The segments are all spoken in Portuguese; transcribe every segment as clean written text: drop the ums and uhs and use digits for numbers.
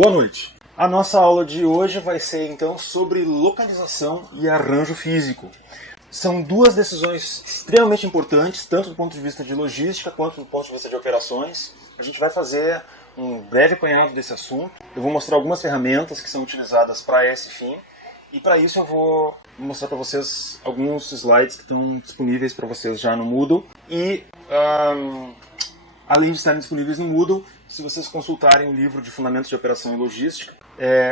Boa noite. A nossa aula de hoje vai ser então sobre localização e arranjo físico. São duas decisões extremamente importantes, tanto do ponto de vista de logística quanto do ponto de vista de operações. A gente vai fazer um breve apanhado desse assunto. Eu vou mostrar algumas ferramentas que são utilizadas para esse fim. E para isso eu vou mostrar para vocês alguns slides que estão disponíveis para vocês já no Moodle. E além de estarem disponíveis no Moodle, se vocês consultarem o livro de Fundamentos de Operação e Logística,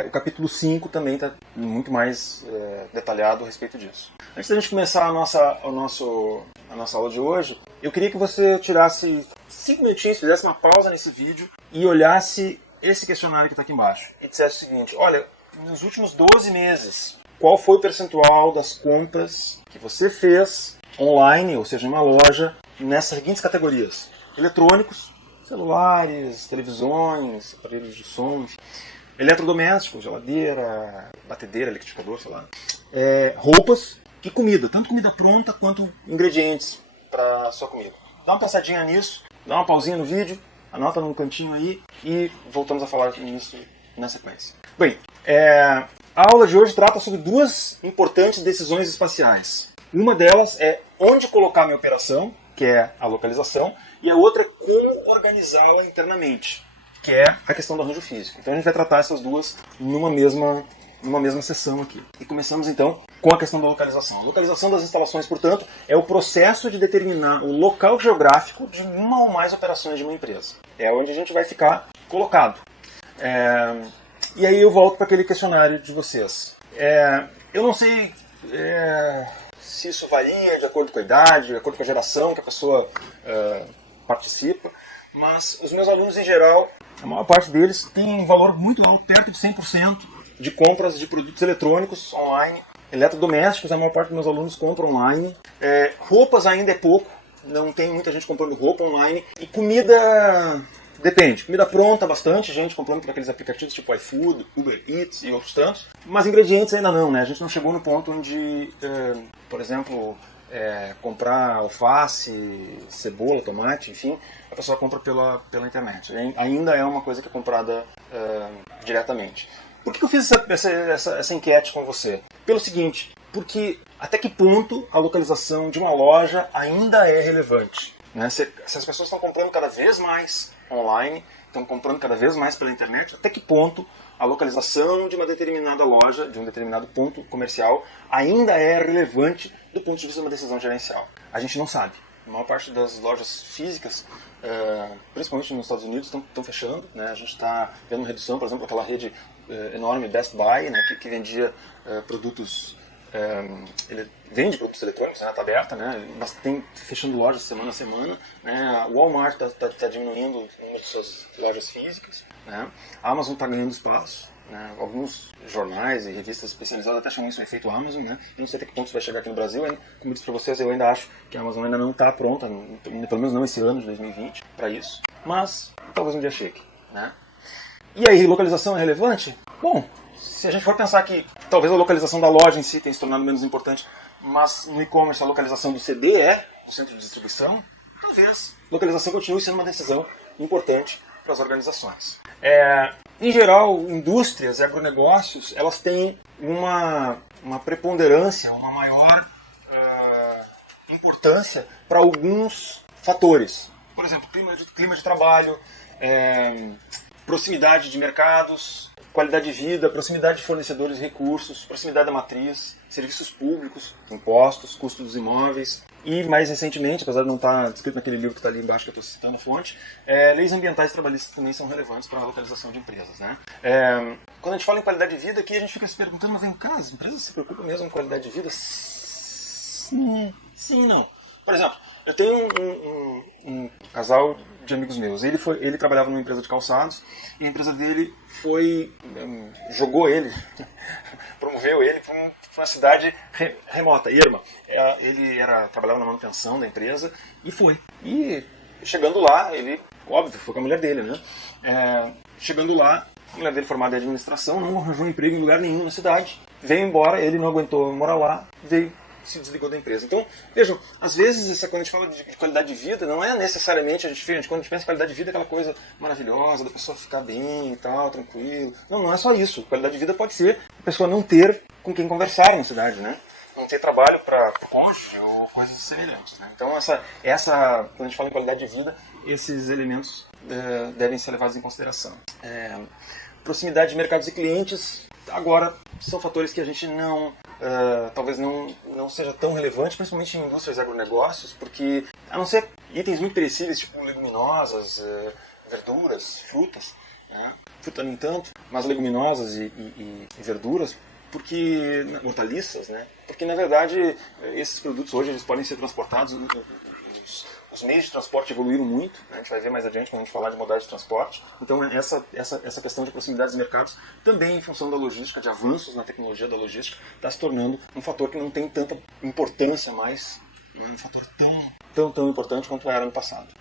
o capítulo 5 também está muito mais detalhado a respeito disso. Antes da gente começar a nossa aula de hoje, eu queria que você tirasse 5 minutinhos, fizesse uma pausa nesse vídeo e olhasse esse questionário que está aqui embaixo. E dissesse o seguinte: olha, nos últimos 12 meses, qual foi o percentual das compras que você fez online, ou seja, em uma loja, nessas seguintes categorias: eletrônicos, celulares, televisões, aparelhos de som, eletrodomésticos, geladeira, batedeira, liquidificador, sei lá, roupas e comida, tanto comida pronta quanto ingredientes para sua comida. Dá uma pensadinha nisso, dá uma pausinha no vídeo, anota num cantinho aí e voltamos a falar nisso na sequência. Bem, a aula de hoje trata sobre duas importantes decisões espaciais. Uma delas é onde colocar minha operação, que é a localização, e a outra é como organizá-la internamente, que é a questão do arranjo físico. Então a gente vai tratar essas duas numa mesma sessão aqui. E começamos então com a questão da localização. A localização das instalações, portanto, é o processo de determinar o local geográfico de uma ou mais operações de uma empresa. É onde a gente vai ficar colocado. E aí eu volto para aquele questionário de vocês. Eu não sei se isso varia de acordo com a idade, de acordo com a geração que a pessoa participa, mas os meus alunos em geral, a maior parte deles tem um valor muito alto, perto de 100% de compras de produtos eletrônicos online. Eletrodomésticos, a maior parte dos meus alunos compram online. Roupas ainda é pouco, não tem muita gente comprando roupa online. E comida... depende. Comida pronta, bastante gente comprando por aqueles aplicativos tipo iFood, Uber Eats e outros tantos. Mas ingredientes ainda não, né? A gente não chegou no ponto onde, por exemplo, comprar alface, cebola, tomate, enfim, a pessoa compra pela internet. Ainda é uma coisa que é comprada diretamente. Por que eu fiz essa enquete com você? Pelo seguinte, porque até que ponto a localização de uma loja ainda é relevante? Né? Se as pessoas estão comprando cada vez mais online, estão comprando cada vez mais pela internet, até que ponto a localização de uma determinada loja, de um determinado ponto comercial, ainda é relevante do ponto de vista de uma decisão gerencial? A gente não sabe. A maior parte das lojas físicas, principalmente nos Estados Unidos, estão fechando. Né? A gente está vendo uma redução, por exemplo, aquela rede enorme Best Buy, né? que vendia produtos... ele vende produtos eletrônicos, está aberta, né? Mas tem fechando lojas semana a semana, né? O Walmart está diminuindo o número de suas lojas físicas, né? A Amazon está ganhando espaço, né? Alguns jornais e revistas especializadas até chamam isso de efeito Amazon, né? Eu não sei até que ponto isso vai chegar aqui no Brasil, como eu disse para vocês, eu ainda acho que a Amazon ainda não está pronta, pelo menos não esse ano de 2020, para isso, mas talvez um dia chegue, né? E aí, localização é relevante? Bom, se a gente for pensar que talvez a localização da loja em si tenha se tornado menos importante, mas no e-commerce a localização do CD o centro de distribuição, talvez a localização continue sendo uma decisão importante para as organizações. Em geral, indústrias e agronegócios, elas têm uma preponderância, uma maior importância para alguns fatores. Por exemplo, clima de trabalho, proximidade de mercados, qualidade de vida, proximidade de fornecedores de recursos, proximidade da matriz, serviços públicos, impostos, custos dos imóveis e, mais recentemente, apesar de não estar descrito naquele livro que está ali embaixo que eu estou citando a fonte, leis ambientais e trabalhistas também são relevantes para a localização de empresas. Né? Quando a gente fala em qualidade de vida, aqui a gente fica se perguntando, mas vem cá, as empresas se preocupam mesmo com qualidade de vida? Sim e não. Por exemplo, eu tenho um casal de amigos meus. Ele trabalhava numa empresa de calçados e a empresa dele jogou ele, promoveu ele para uma cidade remota, Irma. Ele trabalhava na manutenção da empresa e foi. E chegando lá, ele, óbvio, foi com a mulher dele, né? Chegando lá, a mulher dele formada em administração, não arranjou um emprego em lugar nenhum na cidade, veio embora, ele não aguentou morar lá, veio se desligou da empresa. Então, vejam, às vezes, quando a gente fala de qualidade de vida, não é necessariamente, quando a gente pensa em qualidade de vida, é aquela coisa maravilhosa, da pessoa ficar bem e tal, tranquilo. Não é só isso. Qualidade de vida pode ser a pessoa não ter com quem conversar na cidade, né? Não ter trabalho para o cônjuge ou coisas semelhantes, né? Então, quando a gente fala em qualidade de vida, esses elementos devem ser levados em consideração. Proximidade de mercados e clientes, agora, são fatores que a gente talvez não seja tão relevante, principalmente em indústrias e agronegócios, porque, a não ser itens muito perecíveis, tipo leguminosas, verduras, frutas, né? Fruta nem tanto, mas leguminosas e verduras, porque hortaliças, né? Porque, na verdade, esses produtos hoje eles podem ser transportados, os meios de transporte evoluíram muito, né? A gente vai ver mais adiante quando a gente falar de modalidade de transporte. Então, essa questão de proximidade dos mercados, também em função da logística, de avanços na tecnologia da logística, está se tornando um fator que não tem tanta importância mais, não é um fator tão importante quanto era no passado.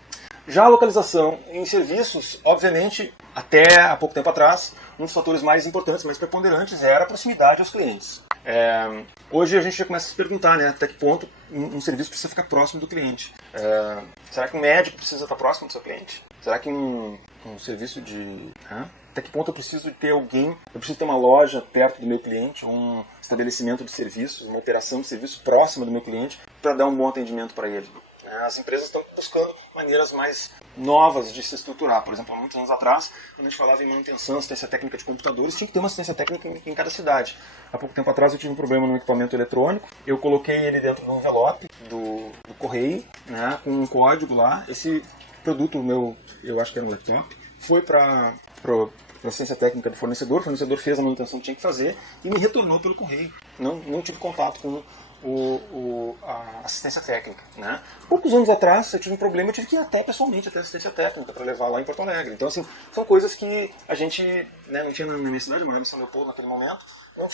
Já a localização em serviços, obviamente, até há pouco tempo atrás, um dos fatores mais importantes, mais preponderantes, era a proximidade aos clientes. Hoje a gente já começa a se perguntar, né, até que ponto um serviço precisa ficar próximo do cliente. Será que um médico precisa estar próximo do seu cliente? Será que um serviço de... Até que ponto eu preciso ter eu preciso ter uma loja perto do meu cliente, um estabelecimento de serviços, uma operação de serviço próxima do meu cliente para dar um bom atendimento para ele? As empresas estão buscando maneiras mais novas de se estruturar. Por exemplo, há muitos anos atrás, quando a gente falava em manutenção, assistência técnica de computadores, tinha que ter uma assistência técnica em cada cidade. Há pouco tempo atrás eu tive um problema no equipamento eletrônico, eu coloquei ele dentro de um envelope do correio, né, com um código lá. Esse produto meu, eu acho que era um laptop, foi para a assistência técnica do fornecedor, o fornecedor fez a manutenção que tinha que fazer e me retornou pelo correio. Não tive contato com a assistência técnica, né? Poucos anos atrás eu tive um problema, eu tive que ir até pessoalmente até a assistência técnica para levar lá em Porto Alegre. Então, assim, são coisas que a gente, né, não tinha na minha cidade, eu morava em São Leopoldo naquele momento, eu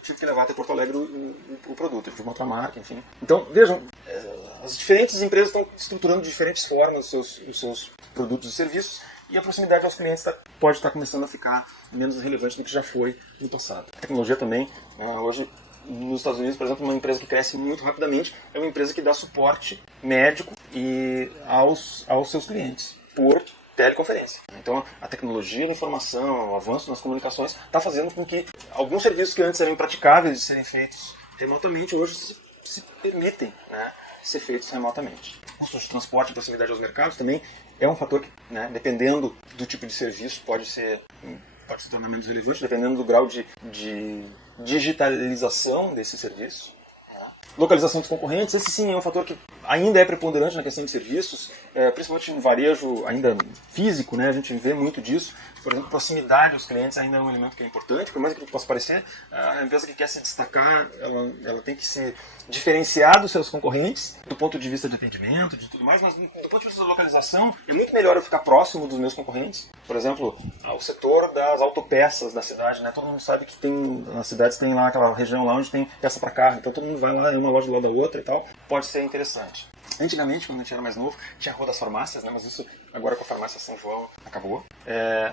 tive que levar até Porto Alegre o produto, eu tive uma outra marca, enfim. Então, vejam, as diferentes empresas estão estruturando de diferentes formas os seus produtos e serviços, e a proximidade aos clientes pode estar começando a ficar menos relevante do que já foi no passado. A tecnologia também, hoje, nos Estados Unidos, por exemplo, uma empresa que cresce muito rapidamente é uma empresa que dá suporte médico aos seus clientes por teleconferência. Então, a tecnologia da informação, o avanço nas comunicações está fazendo com que alguns serviços que antes eram impraticáveis de serem feitos remotamente, hoje se permitem, né, ser feitos remotamente. Custos de transporte e proximidade aos mercados também é um fator que, né, dependendo do tipo de serviço, pode se tornar menos relevante, dependendo do grau de digitalização desse serviço. Localização dos concorrentes, esse sim é um fator que ainda é preponderante na questão de serviços, principalmente no varejo ainda físico, né? A gente vê muito disso. Por exemplo, proximidade aos clientes ainda é um elemento que é importante, por mais que possa parecer, a empresa que quer se destacar, ela tem que se diferenciar dos seus concorrentes, do ponto de vista de atendimento, de tudo mais, mas do ponto de vista da localização, é muito melhor eu ficar próximo dos meus concorrentes. Por exemplo, o setor das autopeças da cidade, né? Todo mundo sabe que nas cidades tem lá aquela região lá onde tem peça para carro, então todo mundo vai lá, uma loja do lado da outra e tal, pode ser interessante. Antigamente, quando a gente era mais novo, tinha a Rua das Farmácias, né? Mas isso agora com a Farmácia São João acabou.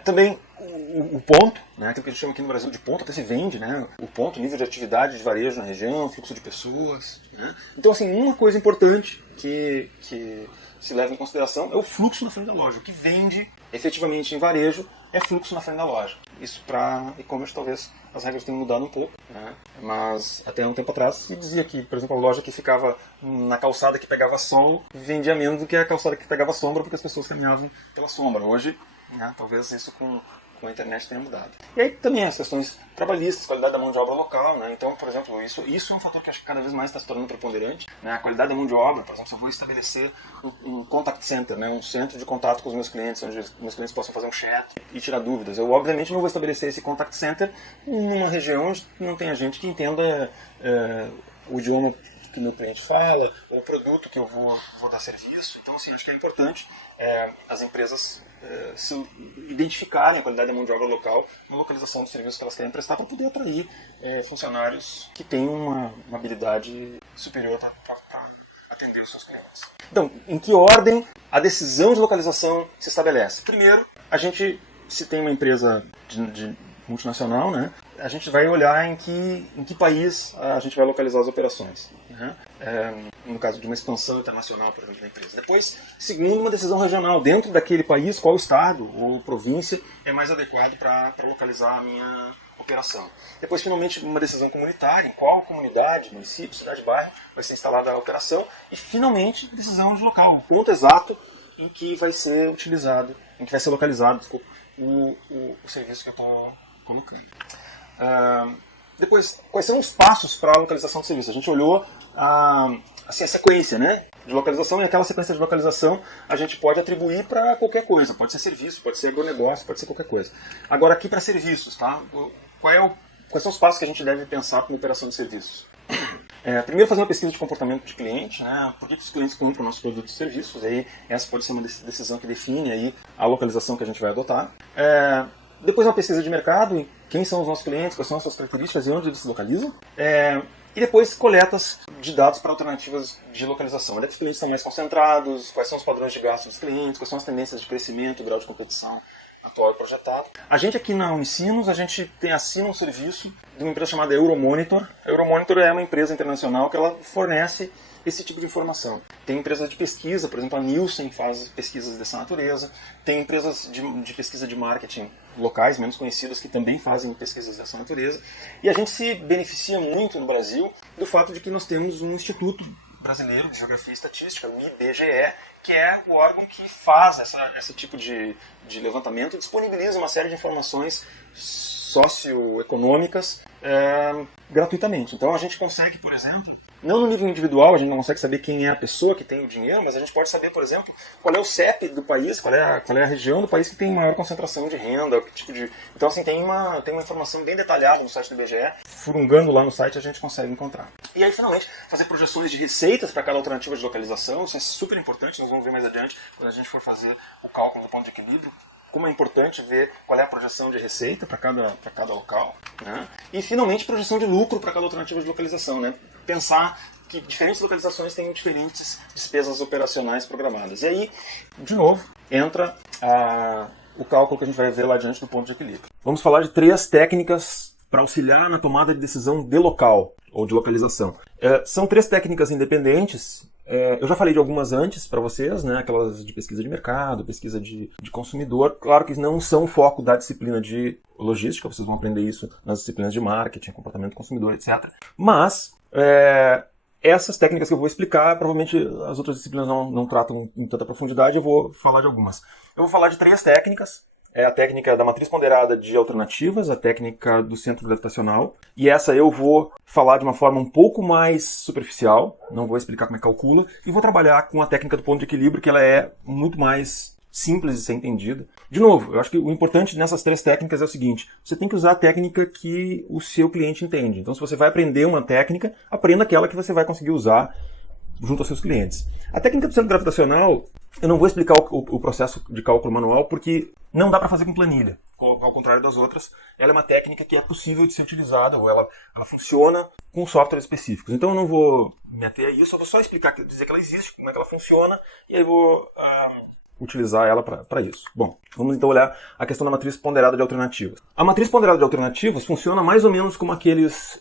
Também o ponto, né? Aquilo que a gente chama aqui no Brasil de ponto, até se vende, né? O ponto, nível de atividade de varejo na região, fluxo de pessoas, né? Então, assim, uma coisa importante que se leva em consideração é o fluxo na frente da loja. O que vende efetivamente em varejo é fluxo na frente da loja. Isso para e-commerce talvez as regras tenham mudado um pouco, né? Mas até um tempo atrás se dizia que, por exemplo, a loja que ficava na calçada que pegava sol vendia menos do que a calçada que pegava sombra, porque as pessoas caminhavam pela sombra. Hoje, né, talvez isso com a internet tenha mudado. E aí também as questões trabalhistas, qualidade da mão de obra local, né? Então, por exemplo, isso é um fator que acho que cada vez mais está se tornando preponderante, né? A qualidade da mão de obra, por exemplo, se eu vou estabelecer um contact center, né? Um centro de contato com os meus clientes, onde os meus clientes possam fazer um chat e tirar dúvidas. Eu, obviamente, não vou estabelecer esse contact center numa região onde não tenha gente que entenda o idioma que o meu cliente fala, ou o produto que eu vou dar serviço. Então, assim, acho que é importante as empresas se identificarem a qualidade da mão de obra local na localização dos serviços que elas querem prestar para poder atrair funcionários que tenham uma habilidade superior para atender os seus clientes. Então, em que ordem a decisão de localização se estabelece? Primeiro, se tem uma empresa de multinacional, né, a gente vai olhar em que país a gente vai localizar as operações. Né? No caso de uma expansão internacional, por exemplo, da empresa. Depois, segundo, uma decisão regional. Dentro daquele país, qual estado ou província é mais adequado para localizar a minha operação. Depois, finalmente, uma decisão comunitária, em qual comunidade, município, cidade, bairro, vai ser instalada a operação. E, finalmente, decisão de local, o ponto exato em que vai ser utilizado, em que vai ser localizado, desculpa, o serviço que eu estou colocando. Depois, quais são os passos para a localização do serviço? A gente olhou assim, a sequência, né, de localização, e aquela sequência de localização a gente pode atribuir para qualquer coisa. Pode ser serviço, pode ser agronegócio, pode ser qualquer coisa. Agora, aqui para serviços, tá? Quais são os passos que a gente deve pensar para uma operação de serviços? Primeiro, fazer uma pesquisa de comportamento de cliente, né? Por que os clientes compram nossos produtos e serviços? Aí, essa pode ser uma decisão que define aí a localização que a gente vai adotar. Depois, uma pesquisa de mercado, quem são os nossos clientes, quais são as suas características e onde eles se localizam. E depois, coletas de dados para alternativas de localização. Onde é que os clientes estão mais concentrados, quais são os padrões de gasto dos clientes, quais são as tendências de crescimento, grau de competição atual e projetado. A gente aqui na Unicinos, a gente assina um serviço de uma empresa chamada Euromonitor. A Euromonitor é uma empresa internacional que ela fornece esse tipo de informação. Tem empresas de pesquisa, por exemplo, a Nielsen faz pesquisas dessa natureza. Tem empresas de pesquisa de marketing locais, menos conhecidas, que também fazem pesquisas dessa natureza. E a gente se beneficia muito no Brasil do fato de que nós temos um Instituto Brasileiro de Geografia e Estatística, o IBGE, que é o órgão que faz esse tipo de levantamento e disponibiliza uma série de informações socioeconômicas gratuitamente. Então a gente consegue, por exemplo, não no nível individual, a gente não consegue saber quem é a pessoa que tem o dinheiro, mas a gente pode saber, por exemplo, qual é o CEP do país, qual é a região do país que tem maior concentração de renda, que tipo de... Então, assim, tem uma informação bem detalhada no site do IBGE, furungando lá no site a gente consegue encontrar. E aí, finalmente, fazer projeções de receitas para cada alternativa de localização, isso é super importante, nós vamos ver mais adiante, quando a gente for fazer o cálculo do ponto de equilíbrio, como é importante ver qual é a projeção de receita para cada local, né? E, finalmente, projeção de lucro para cada alternativa de localização, né? Pensar que diferentes localizações têm diferentes despesas operacionais programadas. E aí, de novo, entra o cálculo que a gente vai ver lá adiante do ponto de equilíbrio. Vamos falar de 3 técnicas para auxiliar na tomada de decisão de local ou de localização. São 3 técnicas independentes. Eu já falei de algumas antes para vocês, né? Aquelas de pesquisa de mercado, pesquisa de consumidor. Claro que não são foco da disciplina de logística, vocês vão aprender isso nas disciplinas de marketing, comportamento do consumidor, etc. Mas essas técnicas que eu vou explicar, provavelmente as outras disciplinas não tratam em tanta profundidade, eu vou falar de algumas. Eu vou falar de 3 técnicas. É a técnica da matriz ponderada de alternativas, a técnica do centro gravitacional. E essa eu vou falar de uma forma um pouco mais superficial, não vou explicar como é que calcula, e vou trabalhar com a técnica do ponto de equilíbrio, que ela é muito mais simples de ser entendida. De novo, eu acho que o importante nessas 3 técnicas é o seguinte: você tem que usar a técnica que o seu cliente entende. Então, se você vai aprender uma técnica, aprenda aquela que você vai conseguir usar junto aos seus clientes. A técnica do centro gravitacional, eu não vou explicar o processo de cálculo manual, porque não dá para fazer com planilha, ao contrário das outras. Ela é uma técnica que é possível de ser utilizada, ou ela funciona com softwares específicos. Então eu não vou me ater a isso, eu vou só explicar, dizer que ela existe, como é que ela funciona, e aí eu vou utilizar ela para isso. Bom, vamos então olhar a questão da matriz ponderada de alternativas. A matriz ponderada de alternativas funciona mais ou menos como aqueles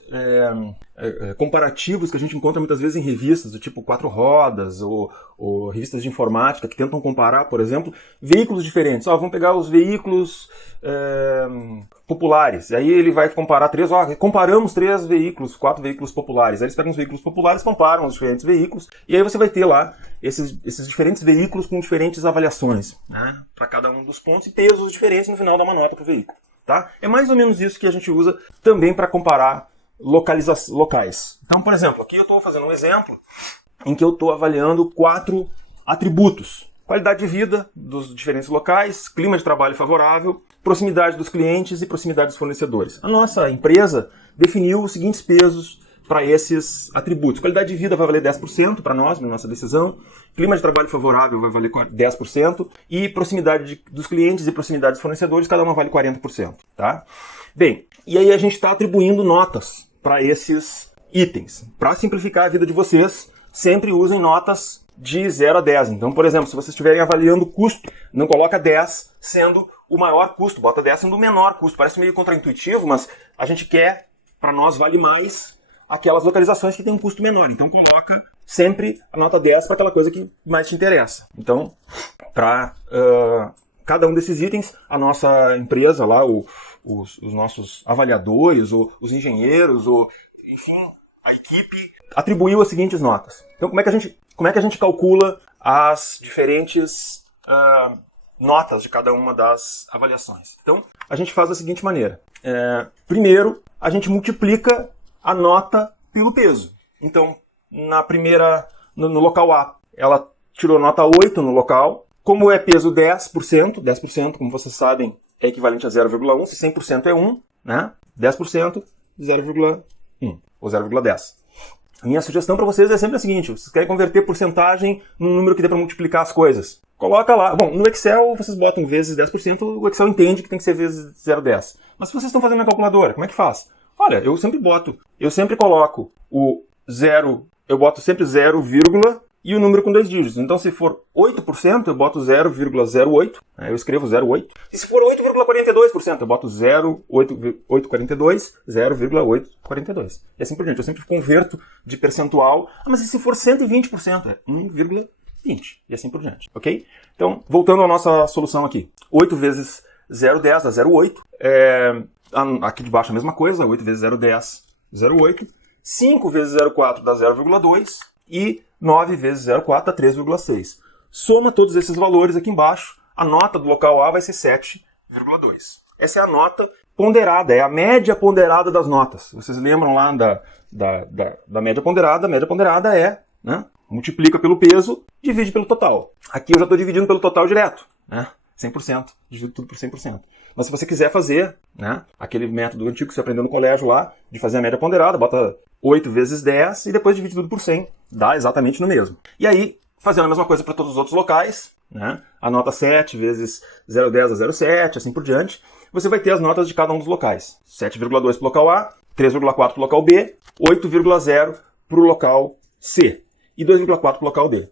comparativos que a gente encontra muitas vezes em revistas do tipo 4 rodas ou revistas de informática que tentam comparar, por exemplo, veículos diferentes. Vamos pegar os veículos populares. E aí ele vai comparar comparamos 4 veículos populares. Aí eles pegam os veículos populares, comparam os diferentes veículos, e aí você vai ter lá esses diferentes veículos com diferentes avaliações, né, para cada um dos pontos e pesos diferentes no final dá uma nota para o veículo. Tá? É mais ou menos isso que a gente usa também para comparar locais. Então, por exemplo, aqui eu estou fazendo um exemplo em que eu estou avaliando 4 atributos: qualidade de vida dos diferentes locais, clima de trabalho favorável, proximidade dos clientes e proximidade dos fornecedores. A nossa empresa definiu os seguintes pesos para esses atributos. Qualidade de vida vai valer 10% para nós, na nossa decisão. Clima de trabalho favorável vai valer 10%. E proximidade dos clientes e proximidade dos fornecedores, cada uma vale 40%. Tá? Bem, e aí a gente está atribuindo notas para esses itens. Para simplificar a vida de vocês, sempre usem notas de 0 a 10. Então, por exemplo, se vocês estiverem avaliando o custo, não coloca 10 sendo o maior custo, bota décimo do menor custo. Parece meio contraintuitivo, mas a gente quer, para nós vale mais aquelas localizações que têm um custo menor. Então coloca sempre a nota 10 para aquela coisa que mais te interessa. Então, para cada um desses itens, a nossa empresa lá, os nossos avaliadores, os engenheiros, enfim, a equipe atribuiu as seguintes notas. Então, como é que a gente calcula as diferentes notas de cada uma das avaliações? Então, a gente faz da seguinte maneira. Primeiro, a gente multiplica a nota pelo peso. Então, no local A, ela tirou nota 8 no local. Como é peso 10%, como vocês sabem, é equivalente a 0,1. Se 100% é 1, né? 10%, 0,1 ou 0,10. A minha sugestão para vocês é sempre a seguinte: vocês querem converter porcentagem num número que dê para multiplicar as coisas. Coloca lá. Bom, no Excel vocês botam vezes 10%, o Excel entende que tem que ser vezes 0,10. Mas se vocês estão fazendo na calculadora, como é que faz? Olha, eu sempre coloco o 0, eu boto sempre 0, e o número com 2 dígitos. Então, se for 8%, eu boto 0,08. Eu escrevo 0,8. E se for 8,42%, eu boto 0,842, 0,842. E assim por diante. Eu sempre converto de percentual. Mas e se for 120%? É 1,20. E assim por diante. Ok? Então, voltando à nossa solução aqui. 8 vezes 0,10 dá 0,8. Aqui de baixo a mesma coisa. 8 vezes 0,10, 0,8. 5 vezes 0,4 dá 0,2. E 9 vezes 0,4 dá 3,6. Soma todos esses valores aqui embaixo, a nota do local A vai ser 7,2. Essa é a nota ponderada, é a média ponderada das notas. Vocês lembram lá da média ponderada? A média ponderada é, né, multiplica pelo peso, divide pelo total. Aqui eu já estou dividindo pelo total direto, né, 100%, divido tudo por 100%. Mas se você quiser fazer, né, aquele método antigo que você aprendeu no colégio lá, de fazer a média ponderada, bota 8 vezes 10 e depois divide tudo por 100. Dá exatamente no mesmo. E aí, fazendo a mesma coisa para todos os outros locais, né, a nota 7 vezes 0,10 a 0,7, assim por diante, você vai ter as notas de cada um dos locais. 7,2 para o local A, 3,4 para o local B, 8,0 para o local C e 2,4 para o local D.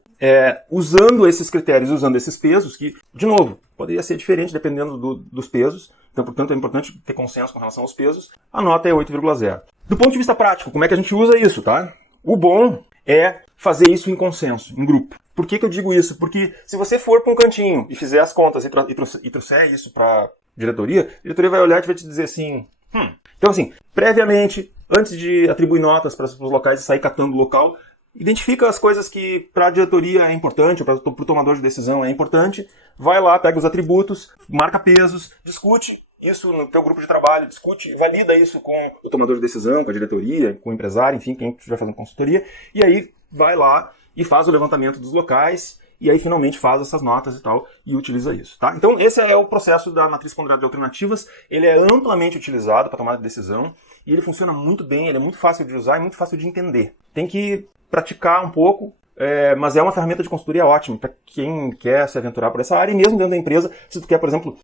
Usando esses critérios, usando esses pesos, que, de novo, poderia ser diferente dependendo dos pesos, então, portanto, é importante ter consenso com relação aos pesos, a nota é 8,0. Do ponto de vista prático, como é que a gente usa isso, tá? O bom é fazer isso em consenso, em grupo. Por que eu digo isso? Porque se você for para um cantinho e fizer as contas e trouxer isso para a diretoria vai olhar e vai te dizer assim... Então, assim, previamente, antes de atribuir notas para os locais e sair catando o local, identifica as coisas que para a diretoria é importante, ou para o tomador de decisão é importante, vai lá, pega os atributos, marca pesos, discute isso no teu grupo de trabalho, discute, valida isso com o tomador de decisão, com a diretoria, com o empresário, enfim, quem estiver fazendo consultoria, e aí vai lá e faz o levantamento dos locais, e aí finalmente faz essas notas e tal, e utiliza isso, tá? Então esse é o processo da matriz ponderada de alternativas, ele é amplamente utilizado para tomada de decisão, e ele funciona muito bem, ele é muito fácil de usar e muito fácil de entender. Tem que praticar um pouco, mas é uma ferramenta de consultoria ótima para quem quer se aventurar por essa área, e mesmo dentro da empresa, se tu quer, por exemplo,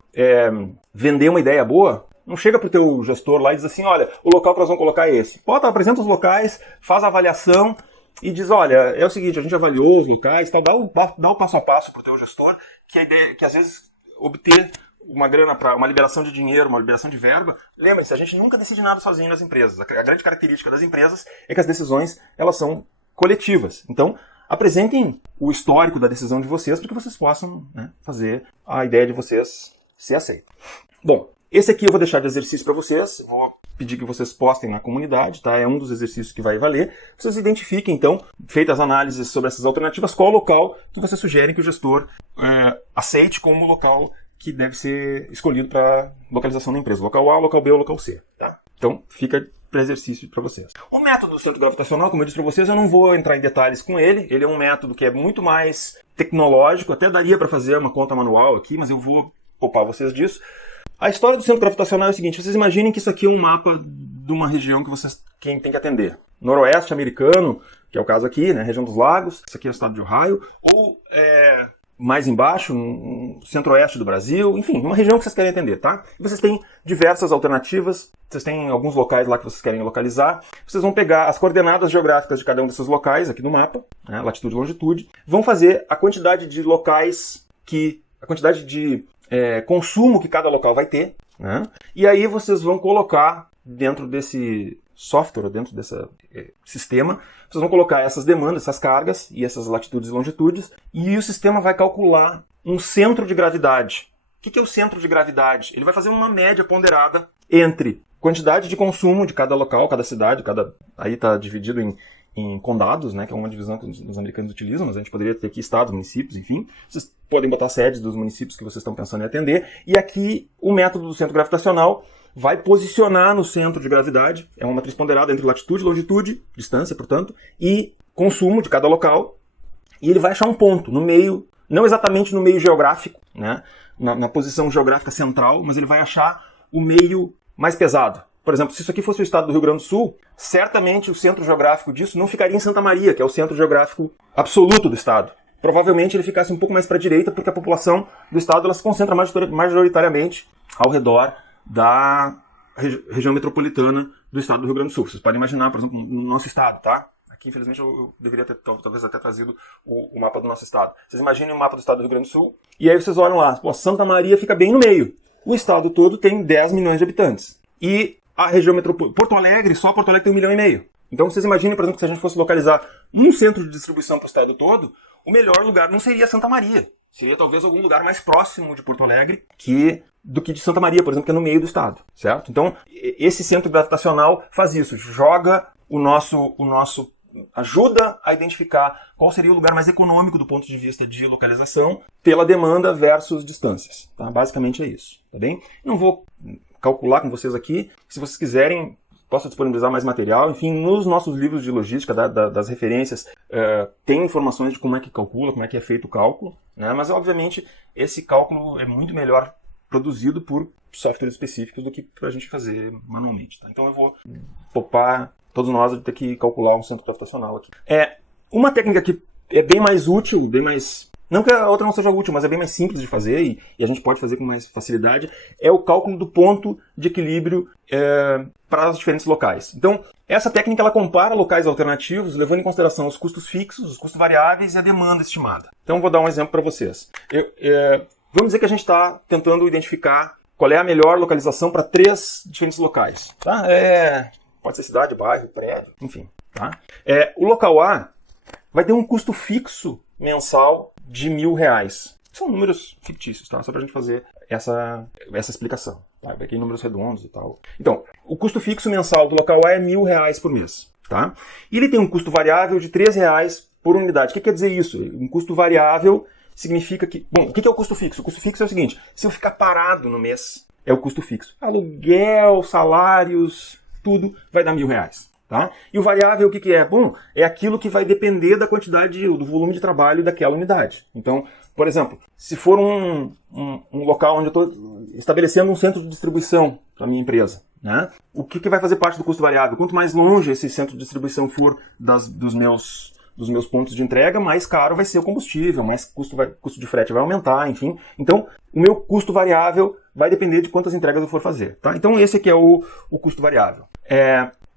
vender uma ideia boa, não chega para o teu gestor lá e diz assim, olha, o local que nós vamos colocar é esse. Apresenta os locais, faz a avaliação e diz, olha, é o seguinte, a gente avaliou os locais, tal, dá o passo a passo para o teu gestor, que a ideia, que às vezes obter uma grana para uma liberação de dinheiro, uma liberação de verba. Lembrem-se, a gente nunca decide nada sozinho nas empresas. A grande característica das empresas é que as decisões, elas são coletivas. Então, apresentem o histórico da decisão de vocês para que vocês possam, né, fazer a ideia de vocês ser aceita. Bom, esse aqui eu vou deixar de exercício para vocês. Vou pedir que vocês postem na comunidade, tá? É um dos exercícios que vai valer. Vocês identifiquem, então, feitas as análises sobre essas alternativas, qual local que vocês sugerem que o gestor aceite como local que deve ser escolhido para localização da empresa. Local A, local B ou local C, tá? Então, fica para exercício para vocês. O método do centro gravitacional, como eu disse para vocês, eu não vou entrar em detalhes com ele. Ele é um método que é muito mais tecnológico. Até daria para fazer uma conta manual aqui, mas eu vou poupar vocês disso. A história do centro gravitacional é o seguinte. Vocês imaginem que isso aqui é um mapa de uma região que quem tem que atender. Noroeste americano, que é o caso aqui, né? Região dos lagos. Isso aqui é o estado de Ohio. Ou mais embaixo, no centro-oeste do Brasil, enfim, uma região que vocês querem atender, tá? E vocês têm diversas alternativas, vocês têm alguns locais lá que vocês querem localizar, vocês vão pegar as coordenadas geográficas de cada um desses locais aqui no mapa, né, latitude e longitude, vão fazer a quantidade de locais a quantidade de consumo que cada local vai ter, né? E aí vocês vão colocar dentro desse software, dentro desse sistema, vocês vão colocar essas demandas, essas cargas e essas latitudes e longitudes, e o sistema vai calcular um centro de gravidade. O que é o centro de gravidade? Ele vai fazer uma média ponderada entre quantidade de consumo de cada local, cada cidade, aí está dividido em condados, né, que é uma divisão que os americanos utilizam, mas a gente poderia ter aqui estados, municípios, enfim. Vocês podem botar sedes dos municípios que vocês estão pensando em atender. E aqui o método do centro gravitacional vai posicionar no centro de gravidade, é uma matriz ponderada entre latitude, longitude, distância, portanto, e consumo de cada local. E ele vai achar um ponto no meio, não exatamente no meio geográfico, né, na posição geográfica central, mas ele vai achar o meio mais pesado. Por exemplo, se isso aqui fosse o estado do Rio Grande do Sul, certamente o centro geográfico disso não ficaria em Santa Maria, que é o centro geográfico absoluto do estado. Provavelmente ele ficasse um pouco mais para a direita, porque a população do estado ela se concentra majoritariamente ao redor da região metropolitana do estado do Rio Grande do Sul. Vocês podem imaginar, por exemplo, no nosso estado, tá? Aqui, infelizmente, eu deveria ter, talvez, até trazido o mapa do nosso estado. Vocês imaginem o mapa do estado do Rio Grande do Sul, e aí vocês olham lá, Santa Maria fica bem no meio. O estado todo tem 10 milhões de habitantes. E a região metropolitana, Porto Alegre, só Porto Alegre tem 1,5 milhão. Então vocês imaginem, por exemplo, que se a gente fosse localizar um centro de distribuição para o estado todo, o melhor lugar não seria Santa Maria. Seria talvez algum lugar mais próximo de Porto Alegre do que de Santa Maria, por exemplo, que é no meio do estado, certo? Então, esse centro gravitacional faz isso, joga ajuda a identificar qual seria o lugar mais econômico do ponto de vista de localização pela demanda versus distâncias. Tá? Basicamente é isso, tá bem? Não vou calcular com vocês aqui. Se vocês quiserem, posso disponibilizar mais material. Enfim, nos nossos livros de logística, das referências, tem informações de como é que calcula, como é que é feito o cálculo, né? Mas, obviamente, esse cálculo é muito melhor produzido por softwares específicos do que para a gente fazer manualmente. Tá? Então eu vou poupar todos nós de ter que calcular um centro gravitacional aqui. Uma técnica que é bem mais útil, bem mais... Não que a outra não seja útil, mas é bem mais simples de fazer e a gente pode fazer com mais facilidade, é o cálculo do ponto de equilíbrio para os diferentes locais. Então, essa técnica ela compara locais alternativos, levando em consideração os custos fixos, os custos variáveis e a demanda estimada. Então, vou dar um exemplo para vocês. Vamos dizer que a gente está tentando identificar qual é a melhor localização para 3 diferentes locais. Tá? Pode ser cidade, bairro, prédio, enfim. Tá? O local A vai ter um custo fixo mensal de R$1.000. São números fictícios, tá? Só para a gente fazer essa explicação. Tá? Vai ter números redondos e tal. Então, o custo fixo mensal do local A é R$1.000 por mês. Tá? E ele tem um custo variável de R$3 por unidade. O que quer dizer isso? Um custo variável significa que... Bom, o que é o custo fixo? O custo fixo é o seguinte, se eu ficar parado no mês, é o custo fixo. Aluguel, salários, tudo vai dar R$1.000. Tá? E o variável, o que é? Bom, é aquilo que vai depender da quantidade, do volume de trabalho daquela unidade. Então, por exemplo, se for um local onde eu estou estabelecendo um centro de distribuição para a minha empresa, né? O que vai fazer parte do custo variável? Quanto mais longe esse centro de distribuição for dos meus pontos de entrega, mais caro vai ser o combustível, mais custo de frete vai aumentar, enfim. Então, o meu custo variável vai depender de quantas entregas eu for fazer. Tá? Então, esse aqui é o custo variável.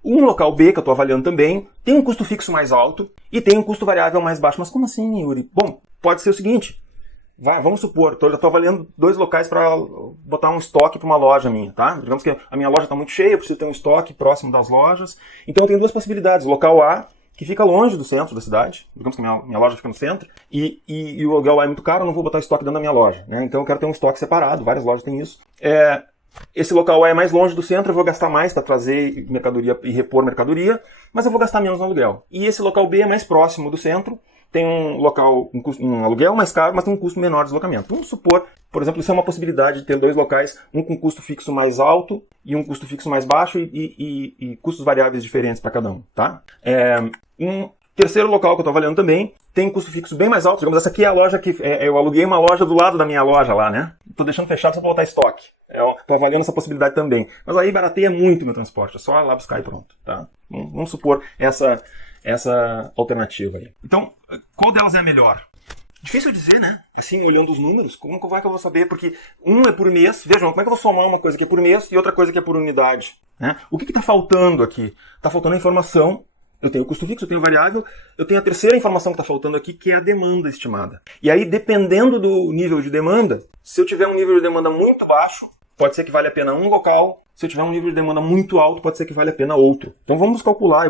Um local B, que eu estou avaliando também, tem um custo fixo mais alto e tem um custo variável mais baixo. Mas como assim, Yuri? Bom, pode ser o seguinte. Vamos supor, eu estou avaliando 2 locais para botar um estoque para uma loja minha, tá? Digamos que a minha loja está muito cheia, eu preciso ter um estoque próximo das lojas. Então eu tenho 2 possibilidades. Local A, que fica longe do centro da cidade, digamos que a minha loja fica no centro, e o aluguel lá é muito caro, eu não vou botar estoque dentro da minha loja, né? Então eu quero ter um estoque separado, várias lojas têm isso. Esse local A é mais longe do centro, eu vou gastar mais para trazer mercadoria e repor mercadoria, mas eu vou gastar menos no aluguel. E esse local B é mais próximo do centro, tem um aluguel mais caro, mas tem um custo menor de deslocamento. Vamos supor, por exemplo, isso é uma possibilidade de ter 2 locais, um com custo fixo mais alto e um custo fixo mais baixo e custos variáveis diferentes para cada um. Tá? Um terceiro local que eu estou avaliando também tem um custo fixo bem mais alto. Digamos, essa aqui é a loja que eu aluguei uma loja do lado da minha loja lá, né? Estou deixando fechado só para botar estoque. Estou avaliando essa possibilidade também. Mas aí barateia muito meu transporte. É só ir lá buscar e pronto. Tá? Vamos supor essa alternativa aí. Então, qual delas é a melhor? Difícil dizer, né? Assim, olhando os números, como é que eu vou saber? Porque um é por mês. Vejam, como é que eu vou somar uma coisa que é por mês e outra coisa que é por unidade? Né? O que está faltando aqui? Está faltando a informação Eu tenho o custo fixo, eu tenho o variável, eu tenho a terceira informação que está faltando aqui, que é a demanda estimada. E aí, dependendo do nível de demanda, se eu tiver um nível de demanda muito baixo, pode ser que vale a pena um local. Se eu tiver um nível de demanda muito alto, pode ser que vale a pena outro. Então vamos calcular,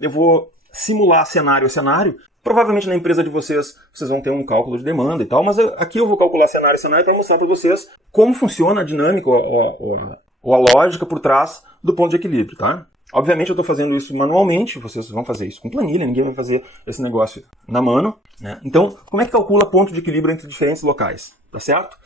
eu vou simular cenário a cenário. Provavelmente na empresa de vocês vão ter um cálculo de demanda e tal, mas aqui eu vou calcular cenário a cenário para mostrar para vocês como funciona a dinâmica ou a lógica por trás do ponto de equilíbrio, tá? Obviamente eu estou fazendo isso manualmente, vocês vão fazer isso com planilha, ninguém vai fazer esse negócio na mano, né? Então, como é que calcula ponto de equilíbrio entre diferentes locais, tá certo?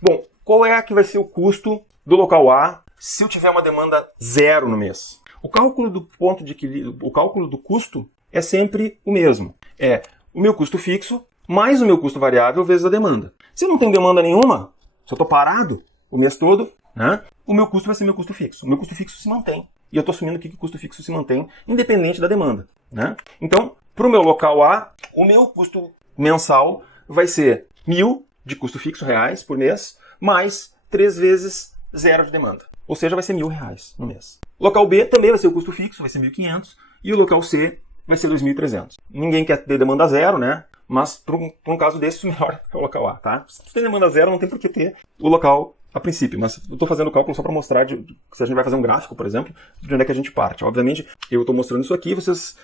Bom, qual é que vai ser o custo do local A se eu tiver uma demanda zero no mês? O cálculo do ponto de equilíbrio, o cálculo do custo é sempre o mesmo. É o meu custo fixo mais o meu custo variável vezes a demanda. Se eu não tenho demanda nenhuma, se eu estou parado o mês todo, né, o meu custo vai ser meu custo fixo. O meu custo fixo se mantém. E eu estou assumindo aqui que o custo fixo se mantém independente da demanda, né? Então, para o meu local A, o meu custo mensal vai ser 1.000 de custo fixo reais por mês, mais 3 vezes zero de demanda. Ou seja, vai ser R$1.000 no mês. O local B também vai ser o custo fixo, vai ser 1.500, e o local C vai ser 2.300. Ninguém quer ter demanda zero, né? Mas para um caso desse, o melhor é o local A, tá? Se tem demanda zero, não tem por que ter o local a princípio, mas eu estou fazendo o cálculo só para mostrar se a gente vai fazer um gráfico, por exemplo, de onde é que a gente parte. Obviamente, eu estou mostrando isso aqui, vocês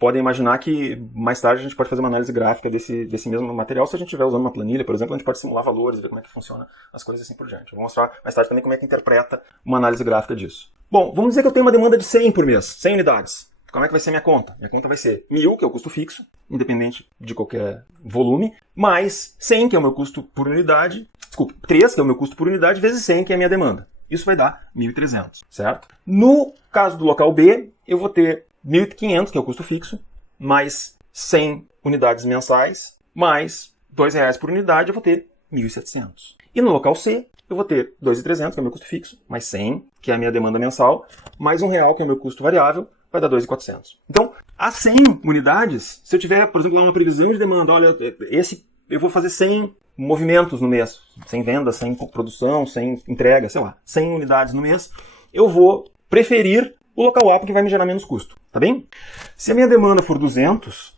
podem imaginar que mais tarde a gente pode fazer uma análise gráfica desse mesmo material. Se a gente estiver usando uma planilha, por exemplo, a gente pode simular valores, ver como é que funciona as coisas assim por diante. Eu vou mostrar mais tarde também como é que interpreta uma análise gráfica disso. Bom, vamos dizer que eu tenho uma demanda de 100 por mês, 100 unidades. Como é que vai ser minha conta? Minha conta vai ser 1.000, que é o custo fixo, independente de qualquer volume, mais 100, que é o meu custo por unidade, 3, que é o meu custo por unidade, vezes 100, que é a minha demanda. Isso vai dar 1.300, certo? No caso do local B, eu vou ter 1.500, que é o custo fixo, mais 100 unidades mensais, mais R$2 por unidade, eu vou ter 1.700. E no local C, eu vou ter 2.300, que é o meu custo fixo, mais 100, que é a minha demanda mensal, mais R$1, que é o meu custo variável, vai dar 2.400. Então, a 100 unidades, se eu tiver, por exemplo, lá uma previsão de demanda, olha, eu vou fazer 100 movimentos no mês, 100 vendas, 100 produção, 100 entrega, sei lá, 100 unidades no mês, eu vou preferir o local A porque vai me gerar menos custo, tá bem? Se a minha demanda for 200,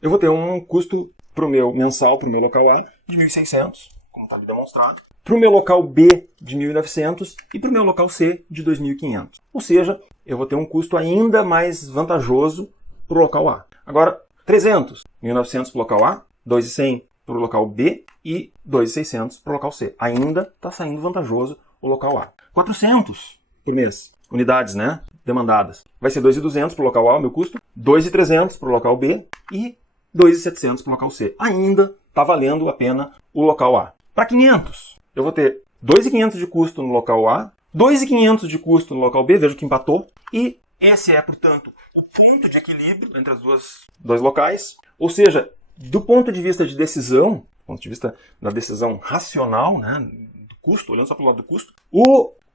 eu vou ter um custo para o meu mensal, para o meu local A, de 1.600, como está ali demonstrado, para o meu local B de 1.900 e para o meu local C de 2.500. Ou seja, eu vou ter um custo ainda mais vantajoso para o local A. Agora, 300, 1.900 para o local A, 2.100 para o local B e 2.600 para o local C. Ainda está saindo vantajoso o local A. 400 por mês, unidades, né, demandadas. Vai ser 2.200 para o local A, o meu custo, 2.300 para o local B e 2.700 para o local C. Ainda está valendo a pena o local A. Para 500, eu vou ter 2.500 de custo no local A, 2.500 de custo no local B, veja que empatou, e esse é, portanto, o ponto de equilíbrio entre os dois locais, ou seja, do ponto de vista de decisão, do ponto de vista da decisão racional, né, do custo, olhando só para o lado do custo,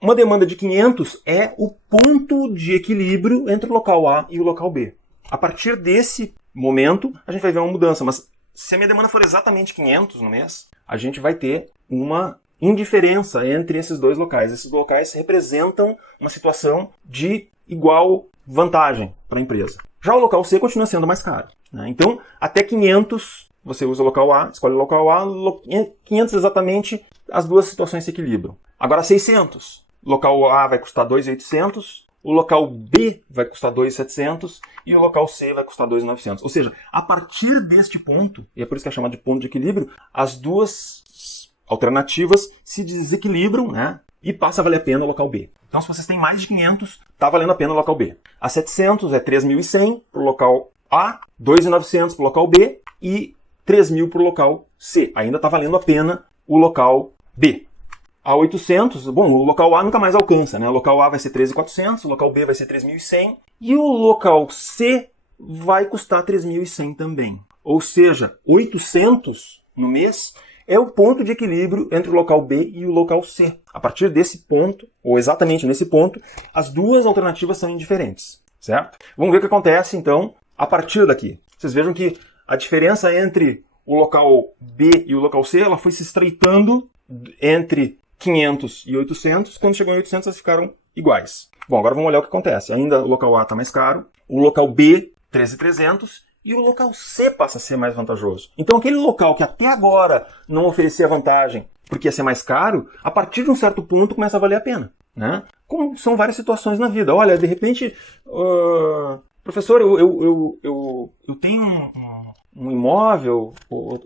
uma demanda de 500 é o ponto de equilíbrio entre o local A e o local B. A partir desse momento, a gente vai ver uma mudança, mas se a minha demanda for exatamente 500 no mês, a gente vai ter uma indiferença entre esses dois locais. Esses locais representam uma situação de igual vantagem para a empresa. Já o local C continua sendo mais caro, né? Então, até 500, você usa o local A, escolhe o local A, 500 exatamente, as duas situações se equilibram. Agora 600, local A vai custar 2.800, o local B vai custar 2.700 e o local C vai custar 2.900. Ou seja, a partir deste ponto, e é por isso que é chamado de ponto de equilíbrio, as duas alternativas se desequilibram, né? E passa a valer a pena o local B. Então, se vocês têm mais de 500, está valendo a pena o local B. A 700 é 3.100 para o local A, 2.900 para o local B e 3.000 para o local C. Ainda está valendo a pena o local B. A 800, bom, o local A nunca mais alcança, né? O local A vai ser 13.400, o local B vai ser 3.100 e o local C vai custar 3.100 também. Ou seja, 800 no mês é o ponto de equilíbrio entre o local B e o local C. A partir desse ponto, ou exatamente nesse ponto, as duas alternativas são indiferentes, certo? Vamos ver o que acontece, então, a partir daqui. Vocês vejam que a diferença entre o local B e o local C, ela foi se estreitando entre 500 e 800. Quando chegou em 800, elas ficaram iguais. Bom, agora vamos olhar o que acontece. Ainda o local A está mais caro, o local B, 13.300, e o local C passa a ser mais vantajoso. Então aquele local que até agora não oferecia vantagem porque ia ser mais caro, a partir de um certo ponto começa a valer a pena, né? Como são várias situações na vida. Olha, de repente, professor, eu tenho um imóvel, eu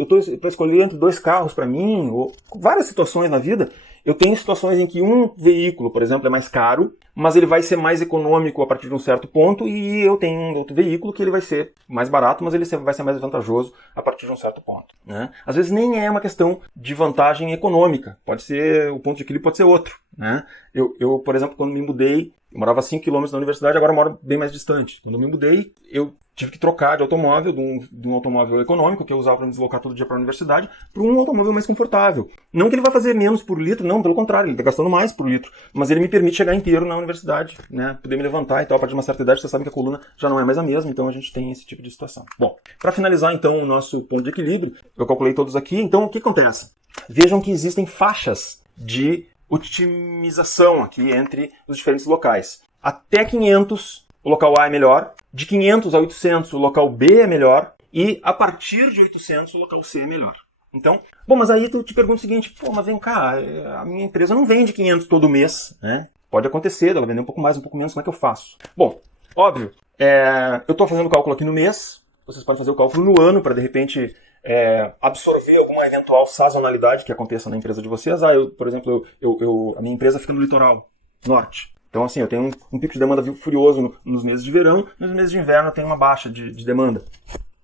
estou para escolher entre 2 carros para mim, ou várias situações na vida. Eu tenho situações em que um veículo, por exemplo, é mais caro, mas ele vai ser mais econômico a partir de um certo ponto, e eu tenho um outro veículo que ele vai ser mais barato, mas ele vai ser mais vantajoso a partir de um certo ponto, né? Às vezes nem é uma questão de vantagem econômica, pode ser, o ponto de equilíbrio pode ser outro, né? Eu, por exemplo, quando me mudei, eu morava a 5 km da universidade, agora eu moro bem mais distante. Quando eu me mudei, eu tive que trocar de automóvel, de um automóvel econômico, que eu usava para me deslocar todo dia para a universidade, para um automóvel mais confortável. Não que ele vai fazer menos por litro, não, pelo contrário, ele está gastando mais por litro. Mas ele me permite chegar inteiro na universidade, né? Poder me levantar e tal. A partir de uma certa idade, vocês sabem que a coluna já não é mais a mesma, então a gente tem esse tipo de situação. Bom, para finalizar então o nosso ponto de equilíbrio, eu calculei todos aqui, então o que acontece? Vejam que existem faixas de otimização aqui entre os diferentes locais. Até 500, o local A é melhor. De 500 a 800, o local B é melhor. E a partir de 800, o local C é melhor. Então, bom, mas aí tu te pergunta o seguinte, pô, mas vem cá, a minha empresa não vende 500 todo mês, né? Pode acontecer dela vender um pouco mais, um pouco menos, como é que eu faço? Bom, óbvio, eu estou fazendo o cálculo aqui no mês, vocês podem fazer o cálculo no ano para, de repente, absorver alguma eventual sazonalidade que aconteça na empresa de vocês. Por exemplo, a minha empresa fica no litoral norte. Então, assim, eu tenho um pico de demanda furioso nos meses de verão, e nos meses de inverno eu tenho uma baixa de demanda.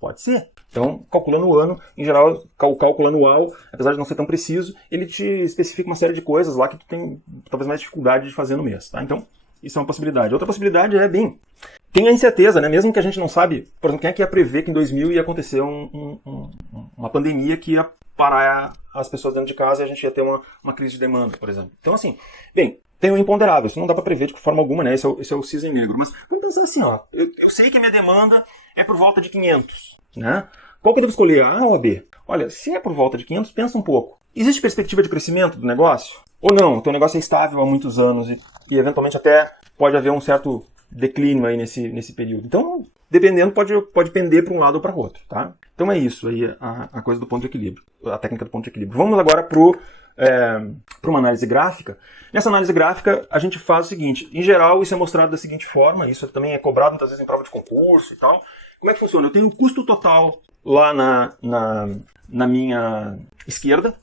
Pode ser. Então, calculando o ano, em geral, o cálculo anual, apesar de não ser tão preciso, ele te especifica uma série de coisas lá que tu tem talvez mais dificuldade de fazer no mês, tá? Então, isso é uma possibilidade. Outra possibilidade é, tem a incerteza, né? Mesmo que a gente não sabe, por exemplo, quem é que ia prever que em 2000 ia acontecer uma pandemia que ia parar as pessoas dentro de casa e a gente ia ter uma crise de demanda, por exemplo. Então, assim, tem o imponderável, isso não dá para prever de forma alguma, né? Esse é o cisne negro. Mas vamos pensar assim, ó, eu sei que a minha demanda é por volta de 500, né? Qual que eu devo escolher, A ou a B? Olha, se é por volta de 500, pensa um pouco. Existe perspectiva de crescimento do negócio? Ou não? O teu negócio é estável há muitos anos e eventualmente até pode haver um certo declínio aí nesse período. Então, dependendo, pode pender para um lado ou para o outro, tá? Então é isso aí a coisa do ponto de equilíbrio, a técnica do ponto de equilíbrio. Vamos agora para uma análise gráfica. Nessa análise gráfica, a gente faz o seguinte, em geral, isso é mostrado da seguinte forma, isso também é cobrado muitas vezes em prova de concurso e tal. Como é que funciona? Eu tenho um custo total lá na minha esquerda,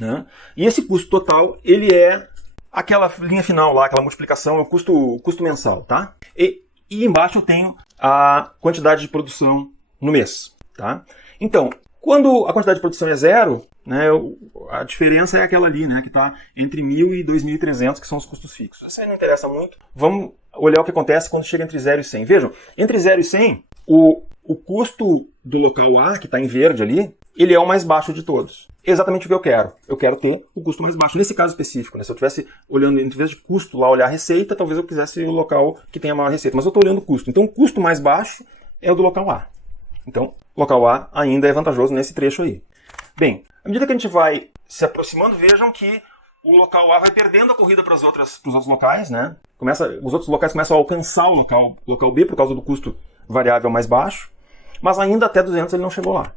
né? E esse custo total, ele é aquela linha final lá, aquela multiplicação, é o custo mensal, tá? E embaixo eu tenho a quantidade de produção no mês, tá? Então, quando a quantidade de produção é 0, né, a diferença é aquela ali, né, que está entre 1.000 e 2.300, que são os custos fixos. Isso aí não interessa muito. Vamos olhar o que acontece quando chega entre 0 e 100. Vejam, entre 0 e 100, o custo do local A, que está em verde ali, ele é o mais baixo de todos. Exatamente o que eu quero. Eu quero ter o custo mais baixo. Nesse caso específico, né, se eu estivesse olhando, em vez de custo lá, olhar a receita, talvez eu quisesse o local que tenha maior receita. Mas eu estou olhando o custo. Então, o custo mais baixo é o do local A. Então, local A ainda é vantajoso nesse trecho aí. Bem, à medida que a gente vai se aproximando, vejam que o local A vai perdendo a corrida para os outros locais, né? Os outros locais começam a alcançar o local B por causa do custo variável mais baixo, mas ainda até 200 ele não chegou lá.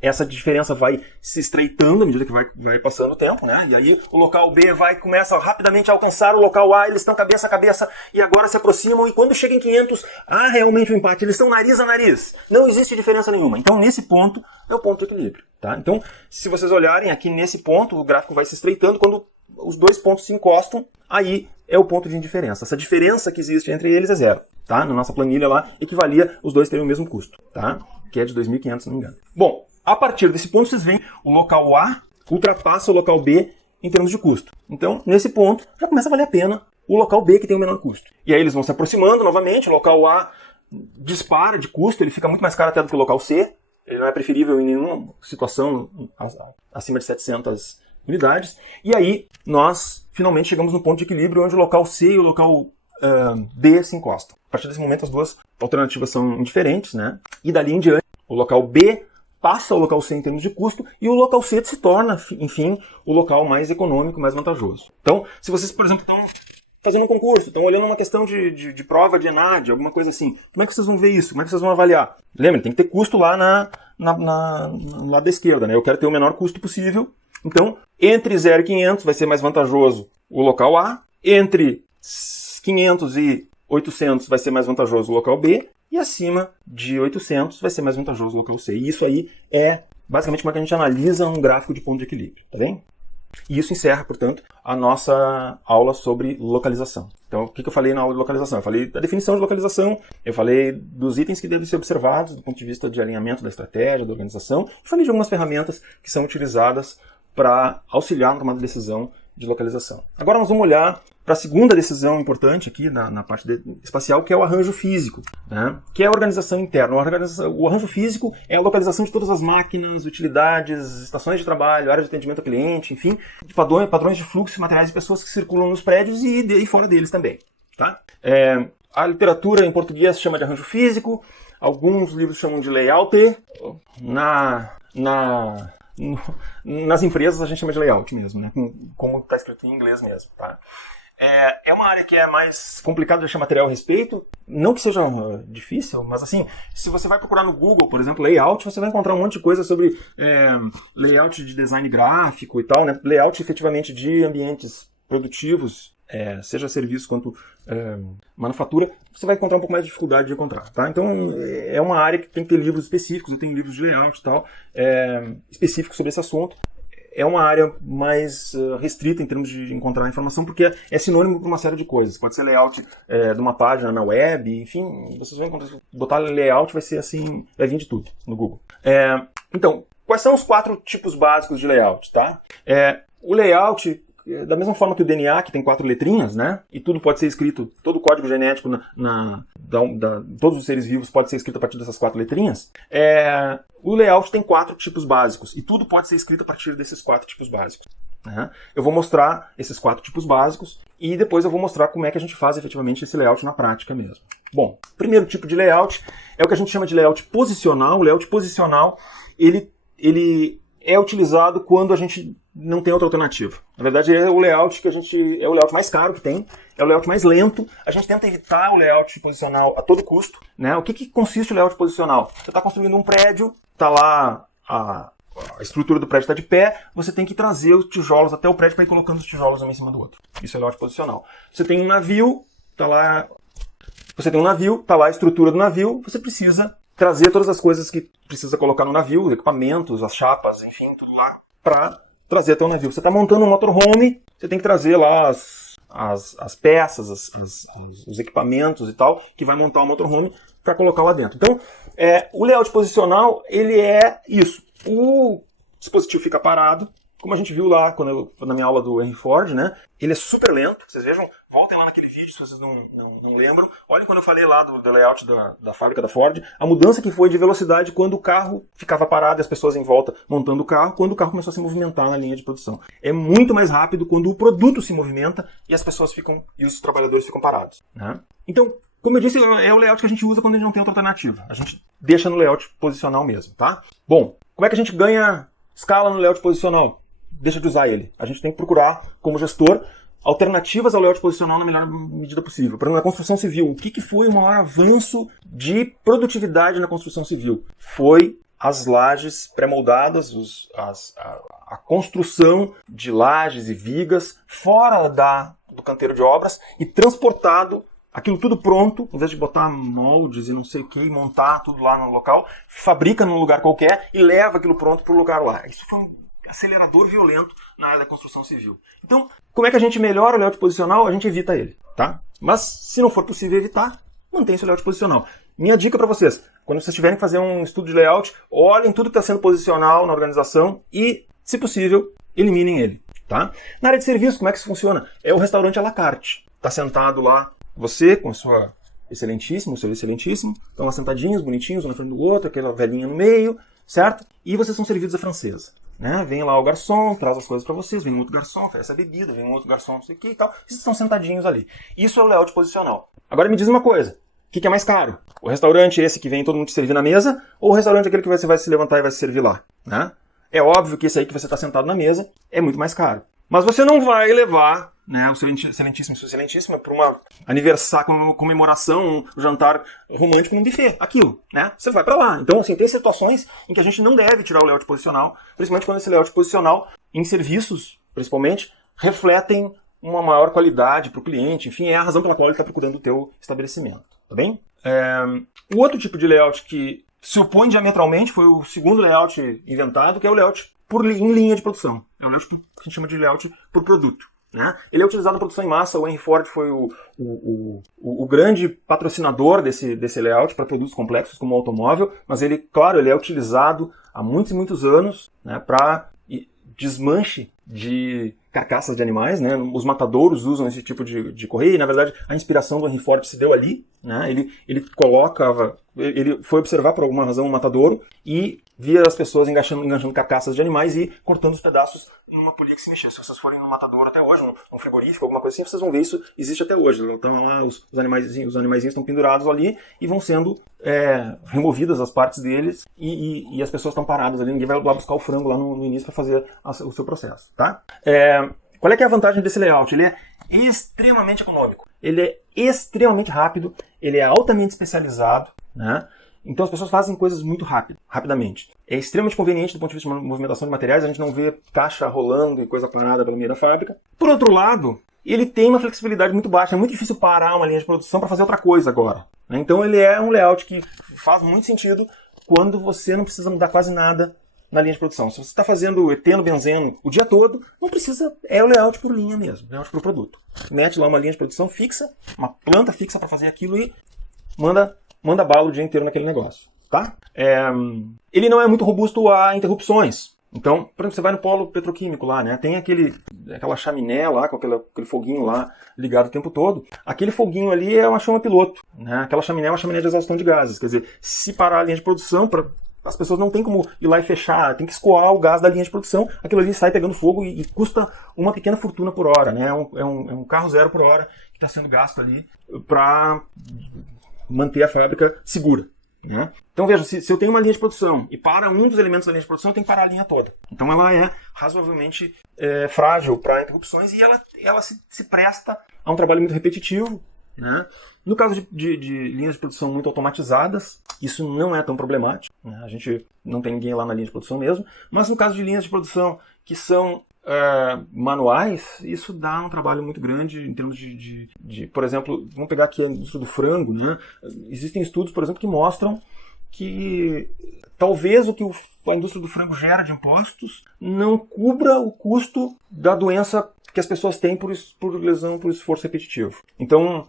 Essa diferença vai se estreitando à medida que vai passando o tempo, né? E aí o local B começa rapidamente a alcançar o local A, eles estão cabeça a cabeça e agora se aproximam, e quando chega em 500, há realmente um empate, eles estão nariz a nariz. Não existe diferença nenhuma. Então nesse ponto é o ponto de equilíbrio, tá? Então, se vocês olharem aqui nesse ponto, o gráfico vai se estreitando, quando os dois pontos se encostam, aí é o ponto de indiferença. Essa diferença que existe entre eles é 0, tá? Na nossa planilha lá, equivalia os dois terem o mesmo custo, tá? Que é de 2.500, se não me engano. Bom, a partir desse ponto, vocês veem o local A ultrapassa o local B em termos de custo. Então, nesse ponto, já começa a valer a pena o local B que tem o menor custo. E aí eles vão se aproximando novamente, o local A dispara de custo, ele fica muito mais caro até do que o local C. Ele não é preferível em nenhuma situação acima de 700 unidades. E aí, nós finalmente chegamos no ponto de equilíbrio onde o local C e o local D se encostam. A partir desse momento, as duas alternativas são indiferentes, né? E dali em diante, o local B passa o local C em termos de custo e o local C se torna, enfim, o local mais econômico, mais vantajoso. Então, se vocês, por exemplo, estão fazendo um concurso, estão olhando uma questão de prova de ENAD, alguma coisa assim. Como é que vocês vão ver isso? Como é que vocês vão avaliar? Lembra, tem que ter custo lá no lado da esquerda, né? Eu quero ter o menor custo possível. Então, entre 0 e 500 vai ser mais vantajoso o local A, entre 500 e 800 vai ser mais vantajoso o local B, e acima de 800 vai ser mais vantajoso o local C. E isso aí é basicamente como é que a gente analisa um gráfico de ponto de equilíbrio, tá bem? E isso encerra, portanto, a nossa aula sobre localização. Então, o que eu falei na aula de localização? Eu falei da definição de localização, eu falei dos itens que devem ser observados do ponto de vista de alinhamento da estratégia, da organização, e falei de algumas ferramentas que são utilizadas para auxiliar na tomada de decisão de localização. Agora nós vamos olhar para a segunda decisão importante aqui na parte espacial, que é o arranjo físico, né? Que é a organização interna. O arranjo físico é a localização de todas as máquinas, utilidades, estações de trabalho, áreas de atendimento ao cliente, enfim, de padrões de fluxo, materiais e pessoas que circulam nos prédios e fora deles também. Tá? A literatura em português chama de arranjo físico, alguns livros chamam de layout, nas empresas a gente chama de layout mesmo, né? Como está escrito em inglês mesmo. Tá? É uma área que é mais complicada de achar material a respeito, não que seja difícil, mas assim, se você vai procurar no Google, por exemplo, layout, você vai encontrar um monte de coisa sobre layout de design gráfico e tal, né? Layout efetivamente de ambientes produtivos, seja serviço quanto manufatura, você vai encontrar um pouco mais de dificuldade de encontrar, tá? Então, é uma área que tem que ter livros específicos, eu tenho livros de layout e tal, específicos sobre esse assunto. É uma área mais restrita em termos de encontrar informação, porque é sinônimo para uma série de coisas. Pode ser layout de uma página na web, enfim, vocês vão encontrar. Botar layout vai ser assim, vai vir de tudo no Google. Então, quais são os 4 tipos básicos de layout, tá? O layout, da mesma forma que o DNA, que tem 4 letrinhas, né? E tudo pode ser escrito, todo o código genético todos os seres vivos pode ser escrito a partir dessas 4 letrinhas. O layout tem 4 tipos básicos, e tudo pode ser escrito a partir desses 4 tipos básicos. Eu vou mostrar esses 4 tipos básicos, e depois eu vou mostrar como é que a gente faz efetivamente esse layout na prática mesmo. Bom, o primeiro tipo de layout é o que a gente chama de layout posicional. O layout posicional, ele é utilizado quando a gente não tem outra alternativa. Na verdade, é o layout mais caro que tem, é o layout mais lento. A gente tenta evitar o layout posicional a todo custo, né? O que consiste o layout posicional? Você está construindo um prédio, está lá a estrutura do prédio está de pé, você tem que trazer os tijolos até o prédio para ir colocando os tijolos um em cima do outro. Isso é layout posicional. Você tem um navio, está lá a estrutura do navio, você precisa trazer todas as coisas que precisa colocar no navio, os equipamentos, as chapas, enfim, tudo lá para trazer até o navio. Você está montando um motorhome, você tem que trazer lá as peças, os equipamentos e tal, que vai montar o motorhome para colocar lá dentro. Então, o layout posicional, ele é isso. O dispositivo fica parado, como a gente viu lá na minha aula do Henry Ford, né? Ele é super lento, vocês vejam, voltem lá naquele vídeo se vocês não lembram. Olhem quando eu falei lá do layout da fábrica da Ford, a mudança que foi de velocidade quando o carro ficava parado e as pessoas em volta montando o carro, quando o carro começou a se movimentar na linha de produção. É muito mais rápido quando o produto se movimenta e as pessoas e os trabalhadores ficam parados, né? Então, como eu disse, é o layout que a gente usa quando a gente não tem outra alternativa. A gente deixa no layout posicional mesmo, tá? Bom, como é que a gente ganha escala no layout posicional? Deixa de usar ele. A gente tem que procurar, como gestor, alternativas ao layout posicional na melhor medida possível. Por exemplo, na construção civil, o que foi o maior avanço de produtividade na construção civil? Foi as lajes pré-moldadas, a construção de lajes e vigas fora do canteiro de obras e transportado aquilo tudo pronto, em vez de botar moldes e não sei o que, montar tudo lá no local, fabrica num lugar qualquer e leva aquilo pronto para o lugar lá. Isso foi um acelerador violento na área da construção civil. Então, como é que a gente melhora o layout posicional? A gente evita ele, tá? Mas, se não for possível evitar, mantém esse layout posicional. Minha dica para vocês, quando vocês tiverem que fazer um estudo de layout, olhem tudo que está sendo posicional na organização e, se possível, eliminem ele, tá? Na área de serviço, como é que isso funciona? É o restaurante à la carte. Está sentado lá, você com a sua excelentíssima, o seu excelentíssimo, estão lá sentadinhos, bonitinhos, um na frente do outro, aquela velhinha no meio, certo? E vocês são servidos à francesa. Né? Vem lá o garçom, traz as coisas para vocês, vem um outro garçom, oferece a bebida, vem um outro garçom, não sei o que e tal. Vocês estão sentadinhos ali. Isso é o layout posicional. Agora me diz uma coisa, o que é mais caro? O restaurante esse que vem todo mundo te servir na mesa, ou o restaurante aquele que você vai se levantar e vai se servir lá? Né? É óbvio que esse aí que você está sentado na mesa é muito mais caro. Mas você não vai levar né, o seu excelentíssimo, sua excelentíssima, para uma aniversário, comemoração, um jantar romântico num buffet, aquilo, né? Você vai para lá. Então, assim, tem situações em que a gente não deve tirar o layout posicional, principalmente quando esse layout posicional, em serviços, principalmente, refletem uma maior qualidade para o cliente, enfim, é a razão pela qual ele está procurando o teu estabelecimento, tá bem? O outro tipo de layout que se opõe diametralmente foi o segundo layout inventado, que é o layout em linha de produção. É o layout que a gente chama de layout por produto, né? Ele é utilizado na produção em massa. O Henry Ford foi o grande patrocinador desse layout para produtos complexos como o automóvel, mas ele, claro, ele é utilizado há muitos e muitos anos, né, para desmanche de carcaças de animais, né? Os matadouros usam esse tipo de correia, e na verdade a inspiração do Henry Ford se deu ali, né? Ele foi observar por alguma razão um matadouro e via as pessoas enganchando carcaças de animais e cortando os pedaços numa polia que se mexia. Se vocês forem no matadouro até hoje, num frigorífico, alguma coisa assim, vocês vão ver isso existe até hoje. Então lá os animaizinhos estão pendurados ali e vão sendo removidas as partes deles e as pessoas estão paradas ali. Ninguém vai lá buscar o frango lá no início para fazer o seu processo, tá? Qual é que é a vantagem desse layout? Ele é extremamente econômico, ele é extremamente rápido, ele é altamente especializado, né? Então as pessoas fazem coisas muito rapidamente. É extremamente conveniente do ponto de vista de movimentação de materiais, a gente não vê caixa rolando e coisa parada pelo meio da fábrica. Por outro lado, ele tem uma flexibilidade muito baixa, é muito difícil parar uma linha de produção para fazer outra coisa agora, né? Então ele é um layout que faz muito sentido quando você não precisa mudar quase nada na linha de produção. Se você está fazendo eteno, benzeno o dia todo, não precisa, é o layout por linha mesmo, layout por produto. Mete lá uma linha de produção fixa, uma planta fixa para fazer aquilo e manda bala o dia inteiro naquele negócio, tá? Ele não é muito robusto a interrupções. Então, por exemplo, você vai no polo petroquímico lá, né? Tem aquela chaminé lá, com aquele foguinho lá ligado o tempo todo. Aquele foguinho ali é uma chama piloto, né? Aquela chaminé é uma chaminé de exaustão de gases. Quer dizer, se parar a linha de produção, as pessoas não tem como ir lá e fechar, tem que escoar o gás da linha de produção, aquilo ali sai pegando fogo e custa uma pequena fortuna por hora, né? É um carro zero por hora que está sendo gasto ali para manter a fábrica segura, né? Então veja, se eu tenho uma linha de produção e para um dos elementos da linha de produção, eu tenho que parar a linha toda. Então ela é razoavelmente frágil para interrupções e ela se presta a um trabalho muito repetitivo, né? No caso de linhas de produção muito automatizadas, isso não é tão problemático, né? A gente não tem ninguém lá na linha de produção mesmo, mas no caso de linhas de produção que são manuais, isso dá um trabalho muito grande em termos por exemplo, vamos pegar aqui a indústria do frango, né? Existem estudos, por exemplo, que mostram que talvez o que a indústria do frango gera de impostos não cubra o custo da doença que as pessoas têm por lesão, por esforço repetitivo. Então,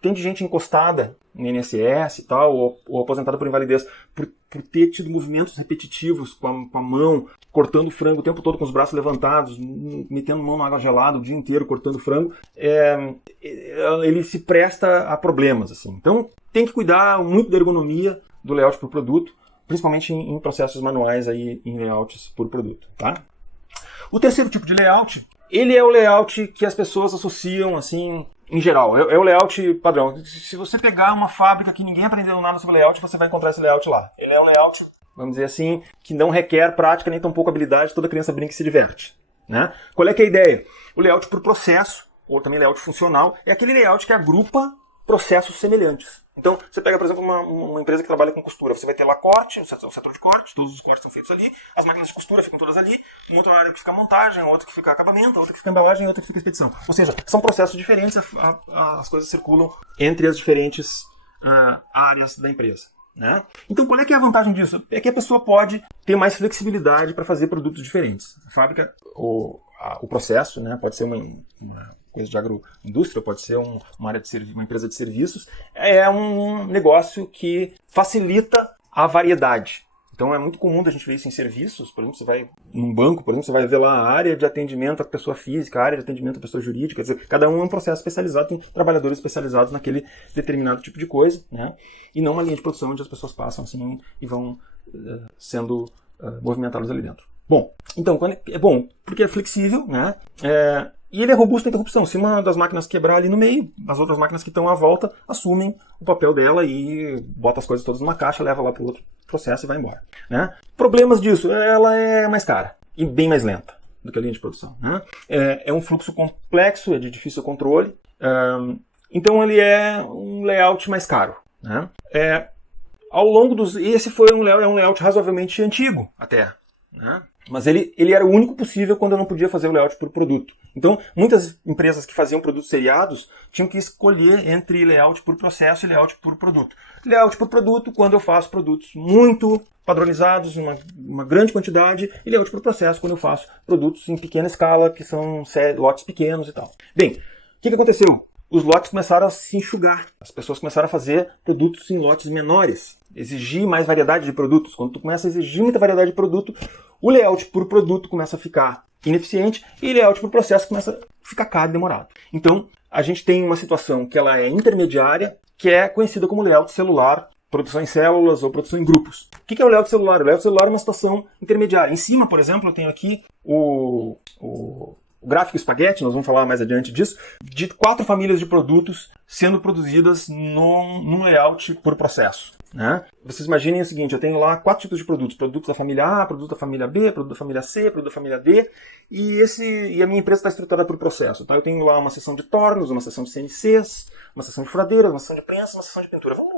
tem de gente encostada no INSS e tal, ou aposentada por invalidez, por ter tido movimentos repetitivos com a mão, cortando frango o tempo todo com os braços levantados, metendo mão na água gelada o dia inteiro, cortando frango, ele se presta a problemas, assim. Então, tem que cuidar muito da ergonomia do layout por produto, principalmente em processos manuais, aí, em layouts por produto, tá? O terceiro tipo de layout, ele é o layout que as pessoas associam, assim, em geral. É o layout padrão. Se você pegar uma fábrica que ninguém aprendeu nada sobre layout, você vai encontrar esse layout lá. Ele é um layout, vamos dizer assim, que não requer prática nem tão pouco habilidade, toda criança brinca e se diverte, né? Qual é que é a ideia? O layout por processo, ou também layout funcional, é aquele layout que agrupa processos semelhantes. Então, você pega, por exemplo, uma empresa que trabalha com costura. Você vai ter lá corte, o setor de corte, todos os cortes são feitos ali, as máquinas de costura ficam todas ali, uma outra área que fica montagem, outra que fica acabamento, outra que fica embalagem, outra que fica expedição. Ou seja, são processos diferentes, as coisas circulam entre as diferentes áreas da empresa, né? Então, qual é que é a vantagem disso? É que a pessoa pode ter mais flexibilidade para fazer produtos diferentes. A fábrica, o processo, né, pode ser uma coisa de agroindústria, pode ser uma empresa de serviços, é um negócio que facilita a variedade. Então é muito comum a gente ver isso em serviços. Por exemplo, você vai num banco, por exemplo, você vai ver lá a área de atendimento à pessoa física, a área de atendimento à pessoa jurídica, quer dizer, cada um é um processo especializado, tem trabalhadores especializados naquele determinado tipo de coisa, né? E não uma linha de produção onde as pessoas passam assim e vão sendo movimentadas ali dentro. Bom, então, é bom porque é flexível, né? E ele é robusto à interrupção. Se uma das máquinas quebrar ali no meio, as outras máquinas que estão à volta assumem o papel dela e bota as coisas todas numa caixa, leva lá para o outro processo e vai embora, né? Problemas disso, ela é mais cara e bem mais lenta, do que a linha de produção. Né? É um fluxo complexo, é de difícil controle, então ele é um layout mais caro. Né? Ao longo dos... Esse foi um layout razoavelmente antigo até. Né? Mas ele era o único possível quando eu não podia fazer o layout por produto. Então, muitas empresas que faziam produtos seriados tinham que escolher entre layout por processo e layout por produto. Layout por produto, quando eu faço produtos muito padronizados, uma grande quantidade, e layout por processo, quando eu faço produtos em pequena escala, que são lotes pequenos e tal. Bem, o que aconteceu? Os lotes começaram a se enxugar. As pessoas começaram a fazer produtos em lotes menores. Exigir mais variedade de produtos. Quando tu começa a exigir muita variedade de produto, o layout por produto começa a ficar ineficiente e o layout por processo começa a ficar caro e demorado. Então, a gente tem uma situação que ela é intermediária, que é conhecida como layout celular, produção em células ou produção em grupos. O que é o layout celular? O layout celular é uma situação intermediária. Em cima, por exemplo, eu tenho aqui o gráfico espaguete, nós vamos falar mais adiante disso, de 4 famílias de produtos sendo produzidas num layout por processo. Né? Vocês imaginem o seguinte, eu tenho lá 4 tipos de produtos. Produtos da família A, produtos da família B, produto da família C, produto da família D, e a minha empresa está estruturada por processo. Tá? Eu tenho lá uma seção de tornos, uma seção de CNCs, uma seção de furadeiras, uma seção de prensa, uma seção de pintura. Vamos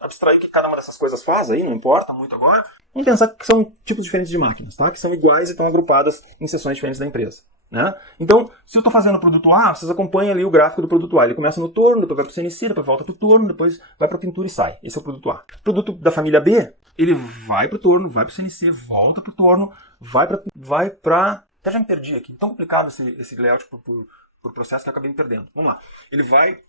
abstrair o que cada uma dessas coisas faz aí, não importa muito agora. Vamos pensar que são tipos diferentes de máquinas, tá? Que são iguais e estão agrupadas em seções diferentes da empresa. Né? Então, se eu estou fazendo o produto A, vocês acompanham ali o gráfico do produto A. Ele começa no torno, depois vai para o CNC, depois volta para o torno, depois vai para a pintura e sai. Esse é o produto A. O produto da família B, ele vai para o torno, vai para o CNC, volta para o torno, vai para... Até já me perdi aqui. Tão complicado esse layout por processo que eu acabei me perdendo. Vamos lá.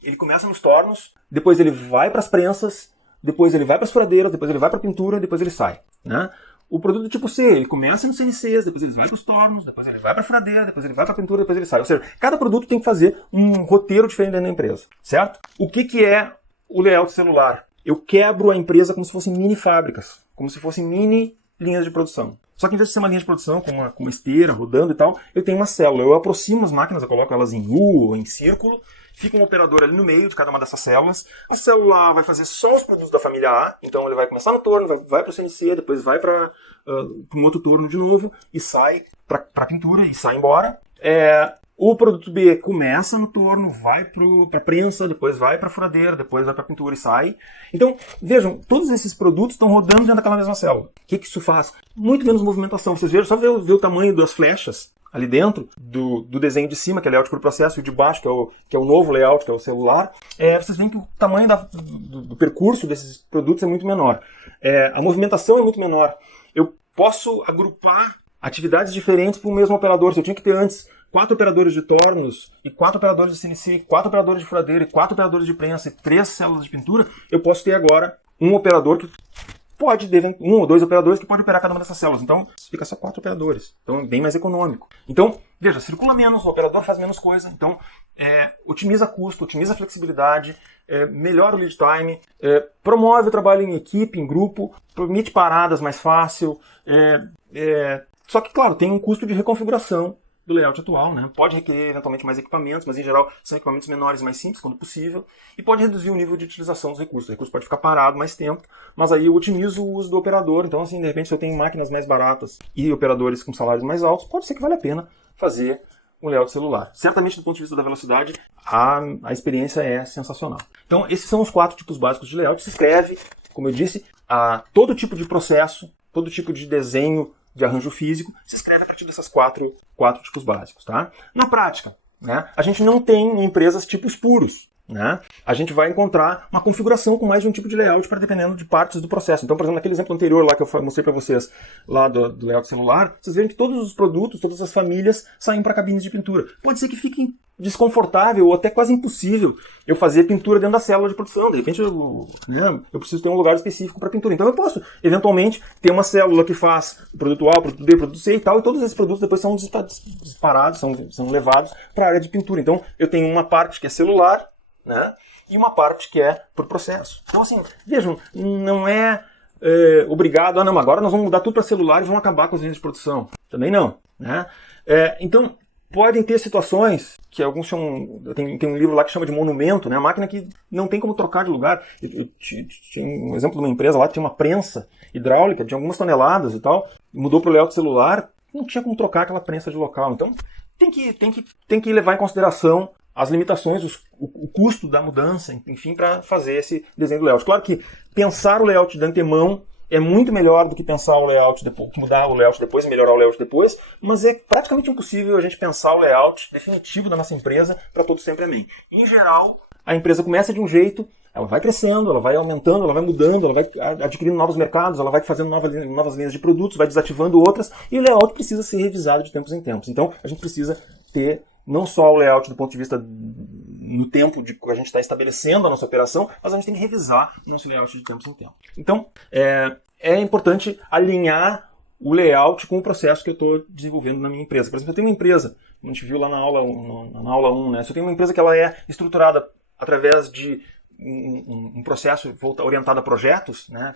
Ele começa nos tornos, depois ele vai para as prensas, depois ele vai para as furadeiras, depois ele vai para a pintura, depois ele sai. Né? O produto do tipo C, ele começa no CNCs, depois ele vai para os tornos, depois ele vai para a furadeira, depois ele vai para a pintura, depois ele sai. Ou seja, cada produto tem que fazer um roteiro diferente dentro da empresa, certo? O que é o layout celular? Eu quebro a empresa como se fossem mini fábricas, como se fossem mini linhas de produção. Só que em vez de ser uma linha de produção com uma esteira rodando e tal, eu tenho uma célula. Eu aproximo as máquinas, eu coloco elas em U ou em círculo, fica um operador ali no meio de cada uma dessas células. A célula A vai fazer só os produtos da família A, então ele vai começar no torno, vai para o CNC, depois vai para um outro torno de novo e sai para a pintura e sai embora. O produto B começa no torno, vai para a prensa, depois vai para a furadeira, depois vai para a pintura e sai. Então, vejam, todos esses produtos estão rodando dentro daquela mesma célula. O que isso faz? Muito menos movimentação. Vocês vejam, só ver o tamanho das flechas ali dentro do desenho de cima, que é layout por processo, e o de baixo, que é o novo layout, que é o celular. Vocês veem que o tamanho do percurso desses produtos é muito menor. A movimentação é muito menor. Eu posso agrupar atividades diferentes para o mesmo operador. Se eu tinha que ter antes 4 operadores de tornos, e 4 operadores de CNC, 4 operadores de furadeira, e 4 operadores de prensa, e 3 células de pintura, eu posso ter agora um operador que pode, um ou 2 operadores que pode operar cada uma dessas células. Então, fica só 4 operadores. Então, é bem mais econômico. Então, veja, circula menos, o operador faz menos coisa. Então, otimiza custo, otimiza flexibilidade, melhora o lead time, promove o trabalho em equipe, em grupo, permite paradas mais fácil. Só que, claro, tem um custo de reconfiguração do layout atual, né? Pode requerer eventualmente mais equipamentos, mas em geral são equipamentos menores, mais simples, quando possível, e pode reduzir o nível de utilização dos recursos. O recurso pode ficar parado mais tempo, mas aí eu otimizo o uso do operador. Então, assim, de repente, se eu tenho máquinas mais baratas e operadores com salários mais altos, pode ser que vale a pena fazer um layout celular. Certamente, do ponto de vista da velocidade, a experiência é sensacional. Então, esses são os 4 tipos básicos de layout. Se escreve, como eu disse, a todo tipo de processo, todo tipo de desenho de arranjo físico, se escreve a partir dessas 4 tipos básicos. Tá? Na prática, né, a gente não tem empresas tipos puros. Né? A gente vai encontrar uma configuração com mais de um tipo de layout para dependendo de partes do processo. Então, por exemplo, naquele exemplo anterior lá que eu mostrei para vocês, lá do layout celular, vocês veem que todos os produtos, todas as famílias saem para cabines de pintura. Pode ser que fique desconfortável ou até quase impossível eu fazer pintura dentro da célula de produção. De repente eu preciso ter um lugar específico para pintura. Então eu posso, eventualmente, ter uma célula que faz o produto A, o produto B, o produto C e tal, e todos esses produtos depois são disparados, são levados para a área de pintura. Então eu tenho uma parte que é celular, né? E uma parte que é por processo. Então, assim, vejam, não é obrigado, não, agora nós vamos mudar tudo para celular e vamos acabar com as linhas de produção. Também não. Né? Então, podem ter situações que alguns chamam, tem um livro lá que chama de monumento, né? A máquina que não tem como trocar de lugar. Eu tinha um exemplo de uma empresa lá que tinha uma prensa hidráulica de algumas toneladas e tal, mudou para o layout celular, não tinha como trocar aquela prensa de local. Então, tem que levar em consideração as limitações, o custo da mudança, enfim, para fazer esse desenho do layout. Claro que pensar o layout de antemão é muito melhor do que pensar o layout depois, mudar o layout depois e melhorar o layout depois, mas é praticamente impossível a gente pensar o layout definitivo da nossa empresa para todo sempre amém. Em geral, a empresa começa de um jeito, ela vai crescendo, ela vai aumentando, ela vai mudando, ela vai adquirindo novos mercados, ela vai fazendo novas linhas de produtos, vai desativando outras, e o layout precisa ser revisado de tempos em tempos. Então, a gente precisa ter não só o layout do ponto de vista no tempo de que a gente está estabelecendo a nossa operação, mas a gente tem que revisar o nosso layout de tempos em tempos. Então, é importante alinhar o layout com o processo que eu estou desenvolvendo na minha empresa. Por exemplo, eu tenho uma empresa, como a gente viu lá na aula 1, né? Se eu tenho uma empresa que ela é estruturada através de um processo orientado a projetos, né?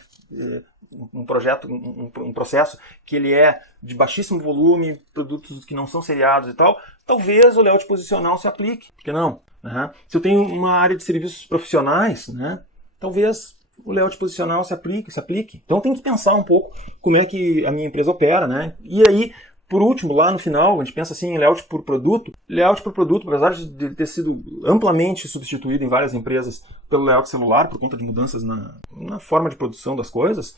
Um processo que ele é de baixíssimo volume, produtos que não são seriados e tal, talvez o layout posicional se aplique, por que não? Uhum. Se eu tenho uma área de serviços profissionais, né? Talvez o layout posicional se aplique. Então tem que pensar um pouco como é que a minha empresa opera, né? E aí, por último, lá no final, a gente pensa assim em layout por produto. Layout por produto, apesar de ter sido amplamente substituído em várias empresas pelo layout celular, por conta de mudanças na forma de produção das coisas,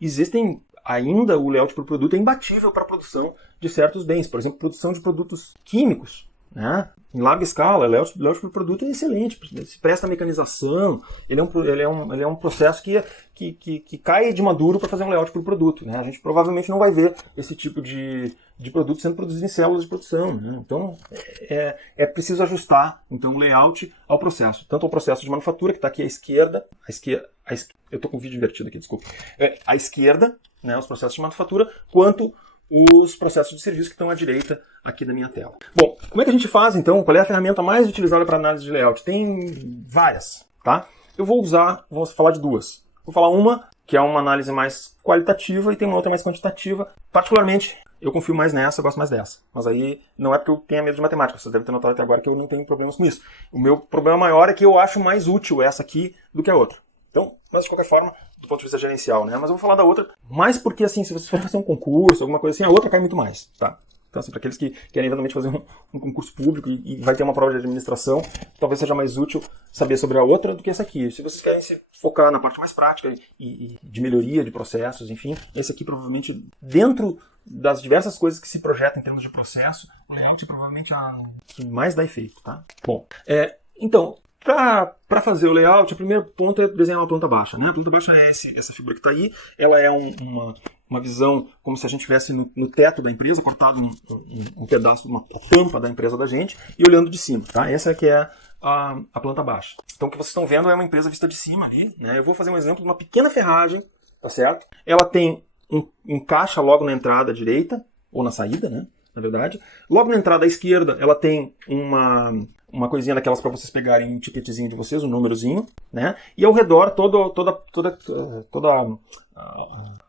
existem ainda o layout por produto é imbatível para a produção de certos bens. Por exemplo, produção de produtos químicos, né? Em larga escala, o layout por produto é excelente, se presta a mecanização, ele é um processo que cai de maduro para fazer um layout por produto, né? A gente provavelmente não vai ver esse tipo de produto sendo produzido em células de produção, né? Então é preciso ajustar então, o layout ao processo, tanto ao processo de manufatura, que está aqui à esquerda, eu estou com o vídeo invertido aqui, desculpa, à esquerda, né, os processos de manufatura, quanto os processos de serviço que estão à direita aqui da minha tela. Bom, como é que a gente faz então? Qual é a ferramenta mais utilizada para análise de layout? Tem várias, tá? Eu vou falar de duas. Vou falar uma, que é uma análise mais qualitativa, e tem uma outra mais quantitativa. Particularmente, eu confio mais nessa, eu gosto mais dessa. Mas aí não é porque eu tenha medo de matemática, vocês devem ter notado até agora que eu não tenho problemas com isso. O meu problema maior é que eu acho mais útil essa aqui do que a outra. Então, mas de qualquer forma, do ponto de vista gerencial, né? Mas eu vou falar da outra, mais porque, assim, se você for fazer um concurso, alguma coisa assim, a outra cai muito mais, tá? Então, assim, para aqueles que querem eventualmente fazer um concurso público e vai ter uma prova de administração, talvez seja mais útil saber sobre a outra do que essa aqui. Se vocês querem se focar na parte mais prática e de melhoria de processos, enfim, esse aqui provavelmente, dentro das diversas coisas que se projetam em termos de processo, o layout é provavelmente a que mais dá efeito, tá? Bom, então, para fazer o layout, o primeiro ponto é desenhar uma planta baixa, né? A planta baixa é essa figura que está aí, ela é uma visão como se a gente estivesse no teto da empresa, cortado um pedaço, uma tampa da empresa da gente, e olhando de cima, tá? Essa que é a planta baixa. Então o que vocês estão vendo é uma empresa vista de cima ali, né? Eu vou fazer um exemplo de uma pequena ferragem, tá certo? Ela tem um caixa logo na entrada à direita, ou na saída, né? Na verdade. Logo na entrada à esquerda, ela tem uma coisinha daquelas para vocês pegarem um ticketzinho de vocês, um númerozinho, né? E ao redor, toda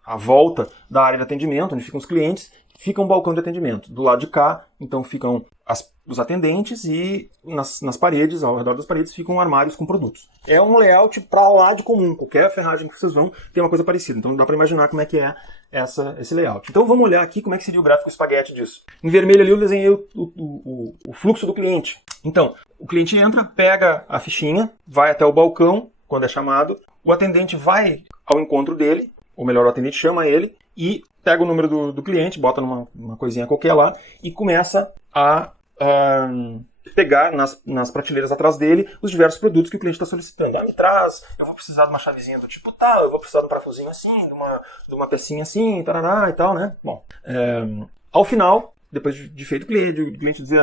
a volta da área de atendimento, onde ficam os clientes, fica um balcão de atendimento. Do lado de cá, então, ficam os atendentes e nas paredes, ao redor das paredes, ficam armários com produtos. É um layout para lá de comum. Qualquer ferragem que vocês vão tem uma coisa parecida. Então dá para imaginar como é que é esse layout. Então vamos olhar aqui como é que seria o gráfico espaguete disso. Em vermelho ali eu desenhei o fluxo do cliente. Então, o cliente entra, pega a fichinha, vai até o balcão, quando é chamado, o atendente vai ao encontro dele, ou melhor, o atendente chama ele, e pega o número do cliente, bota numa coisinha qualquer lá, e começa a pegar nas prateleiras atrás dele os diversos produtos que o cliente está solicitando. Me traz, eu vou precisar de uma chavezinha do tipo tal, eu vou precisar de um parafusinho assim, de uma pecinha assim, tarará e tal, né? Bom, ao final, depois de feito o cliente dizer,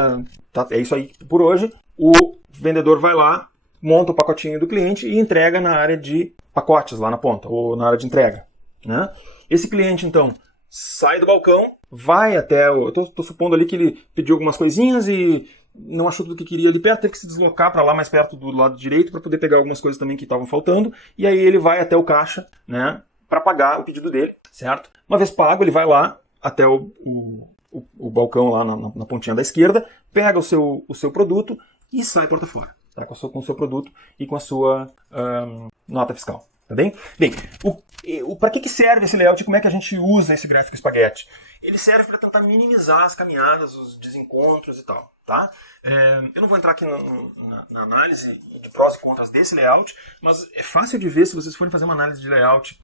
tá, é isso aí por hoje, o vendedor vai lá, monta o pacotinho do cliente e entrega na área de pacotes, lá na ponta, ou na área de entrega, né? Esse cliente, então, sai do balcão, vai até... Eu tô supondo ali que ele pediu algumas coisinhas e não achou tudo o que queria ali perto, teve que se deslocar para lá mais perto do lado direito para poder pegar algumas coisas também que estavam faltando, e aí ele vai até o caixa, né, para pagar o pedido dele, certo? Uma vez pago, ele vai lá até o balcão lá na pontinha da esquerda, pega o seu produto e sai porta fora, tá? Com o seu produto e com a sua nota fiscal. Tá bem? Bem, para que serve esse layout e como é que a gente usa esse gráfico espaguete? Ele serve para tentar minimizar as caminhadas, os desencontros e tal. Tá? Eu não vou entrar aqui na análise de prós e contras desse layout, mas é fácil de ver se vocês forem fazer uma análise de layout,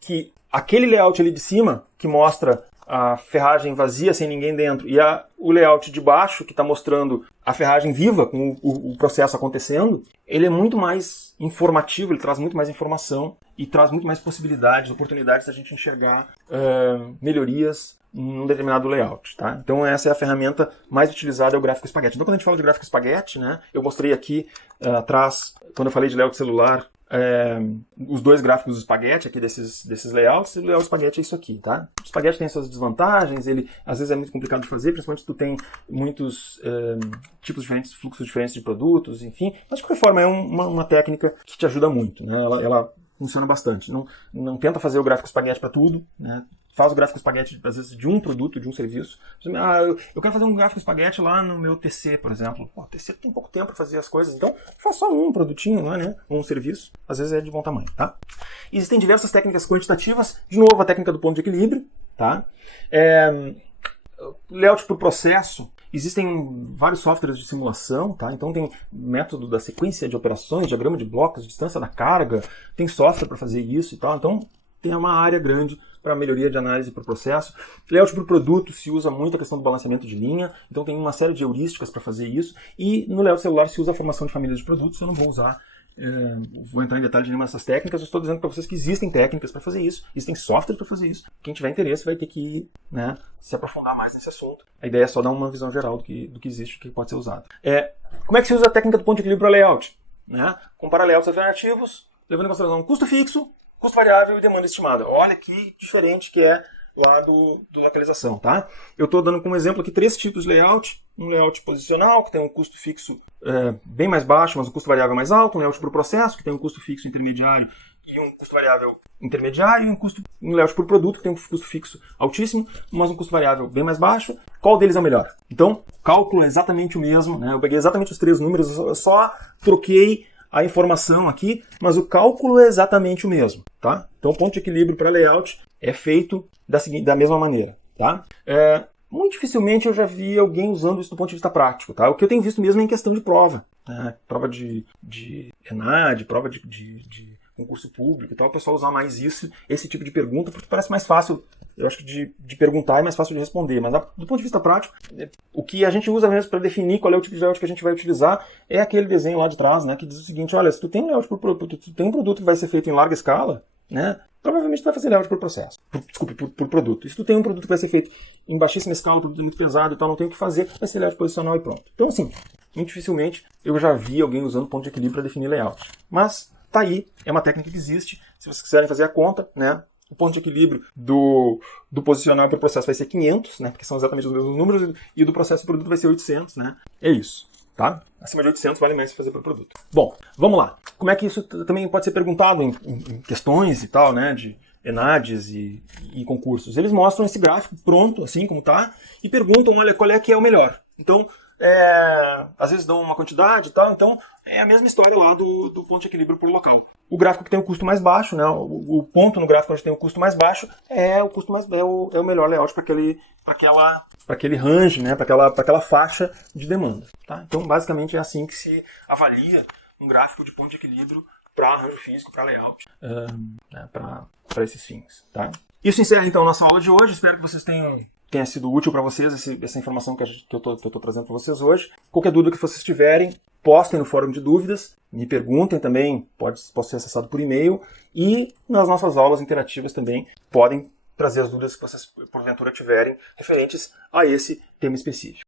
que aquele layout ali de cima, que mostra a ferragem vazia, sem ninguém dentro, e o layout de baixo, que está mostrando a ferragem viva, com o processo acontecendo, ele é muito mais informativo, ele traz muito mais informação e traz muito mais possibilidades, oportunidades da gente enxergar melhorias num determinado layout. Tá? Então essa é a ferramenta mais utilizada, é o gráfico espaguete. Então quando a gente fala de gráfico espaguete, né, eu mostrei aqui atrás, quando eu falei de layout celular, os dois gráficos do espaguete aqui desses layouts, e o layout espaguete é isso aqui, tá? O espaguete tem suas desvantagens, ele às vezes é muito complicado de fazer, principalmente se tu tem muitos tipos diferentes, fluxos diferentes de produtos, enfim. Mas de qualquer forma é uma técnica que te ajuda muito, né? Ela funciona bastante. Não tenta fazer o gráfico espaguete para tudo, né? Faz o gráfico espaguete, às vezes, de um produto, de um serviço. Eu quero fazer um gráfico espaguete lá no meu TC, por exemplo. O TC tem pouco tempo para fazer as coisas, então faz só um produtinho lá, né? Um serviço. Às vezes é de bom tamanho, tá? Existem diversas técnicas quantitativas. De novo, a técnica do ponto de equilíbrio, tá? Layout por processo. Existem vários softwares de simulação, tá? Então tem método da sequência de operações, diagrama de blocos, distância da carga, tem software para fazer isso e tal. Então tem uma área grande para melhoria de análise por processo. Layout por produto se usa muito a questão do balanceamento de linha, então tem uma série de heurísticas para fazer isso. E no layout celular se usa a formação de famílias de produtos, eu não vou usar, vou entrar em detalhe de nenhuma dessas técnicas, eu estou dizendo para vocês que existem técnicas para fazer isso, existem software para fazer isso. Quem tiver interesse vai ter que se aprofundar mais nesse assunto. A ideia é só dar uma visão geral do que existe, do que pode ser usado. Como é que se usa a técnica do ponto de equilíbrio para layout? Né? Comparar layouts alternativos, levando em consideração custo fixo, custo variável e demanda estimada. Olha que diferente que é lá do localização, tá? Eu estou dando como exemplo aqui 3 tipos de layout. Um layout posicional, que tem um custo fixo bem mais baixo, mas um custo variável mais alto. Um layout por processo, que tem um custo fixo intermediário e um custo variável intermediário. E um layout por produto, que tem um custo fixo altíssimo, mas um custo variável bem mais baixo. Qual deles é o melhor? Então, o cálculo é exatamente o mesmo, né? Eu peguei exatamente os 3 números, eu só troquei a informação aqui, mas o cálculo é exatamente o mesmo, tá? Então o ponto de equilíbrio para layout é feito da mesma maneira, tá? Muito dificilmente eu já vi alguém usando isso do ponto de vista prático, tá? O que eu tenho visto mesmo é em questão de prova, né? Prova de ENAD, prova de concurso público e tal, o pessoal usar mais esse tipo de pergunta, porque parece mais fácil, eu acho que de perguntar é mais fácil de responder, mas do ponto de vista prático, o que a gente usa mesmo para definir qual é o tipo de layout que a gente vai utilizar é aquele desenho lá de trás, né, que diz o seguinte, olha, se tu tem um layout tu tem um produto que vai ser feito em larga escala, né, provavelmente tu vai fazer layout por processo, por produto. E se tu tem um produto que vai ser feito em baixíssima escala, um produto muito pesado e tal, não tem o que fazer, vai ser layout posicional e pronto. Então assim, muito dificilmente eu já vi alguém usando ponto de equilíbrio para definir layout. Mas tá aí, é uma técnica que existe. Se vocês quiserem fazer a conta, né? O ponto de equilíbrio do posicional para o processo vai ser 500, né? Porque são exatamente os mesmos números, e do processo para o produto vai ser 800, né? É isso, tá? Acima de 800 vale mais fazer para o produto. Bom, vamos lá. Como é que isso também pode ser perguntado em questões e tal, né? De ENADs e concursos. Eles mostram esse gráfico pronto, assim como tá, e perguntam, olha, qual é que é o melhor. Então, às vezes dão uma quantidade e tal, então é a mesma história lá do ponto de equilíbrio por local. O gráfico que tem o custo mais baixo, né, o ponto no gráfico onde tem o custo mais baixo é o melhor layout para aquele range, né, para aquela faixa de demanda. Tá? Então, basicamente, é assim que se avalia um gráfico de ponto de equilíbrio para arranjo físico, para layout, para esses fins. Tá? Isso encerra, então, a nossa aula de hoje. Espero que vocês tenha sido útil para vocês essa informação que eu estou trazendo para vocês hoje. Qualquer dúvida que vocês tiverem, postem no fórum de dúvidas, me perguntem também, pode ser acessado por e-mail, e nas nossas aulas interativas também podem trazer as dúvidas que vocês porventura tiverem referentes a esse tema específico.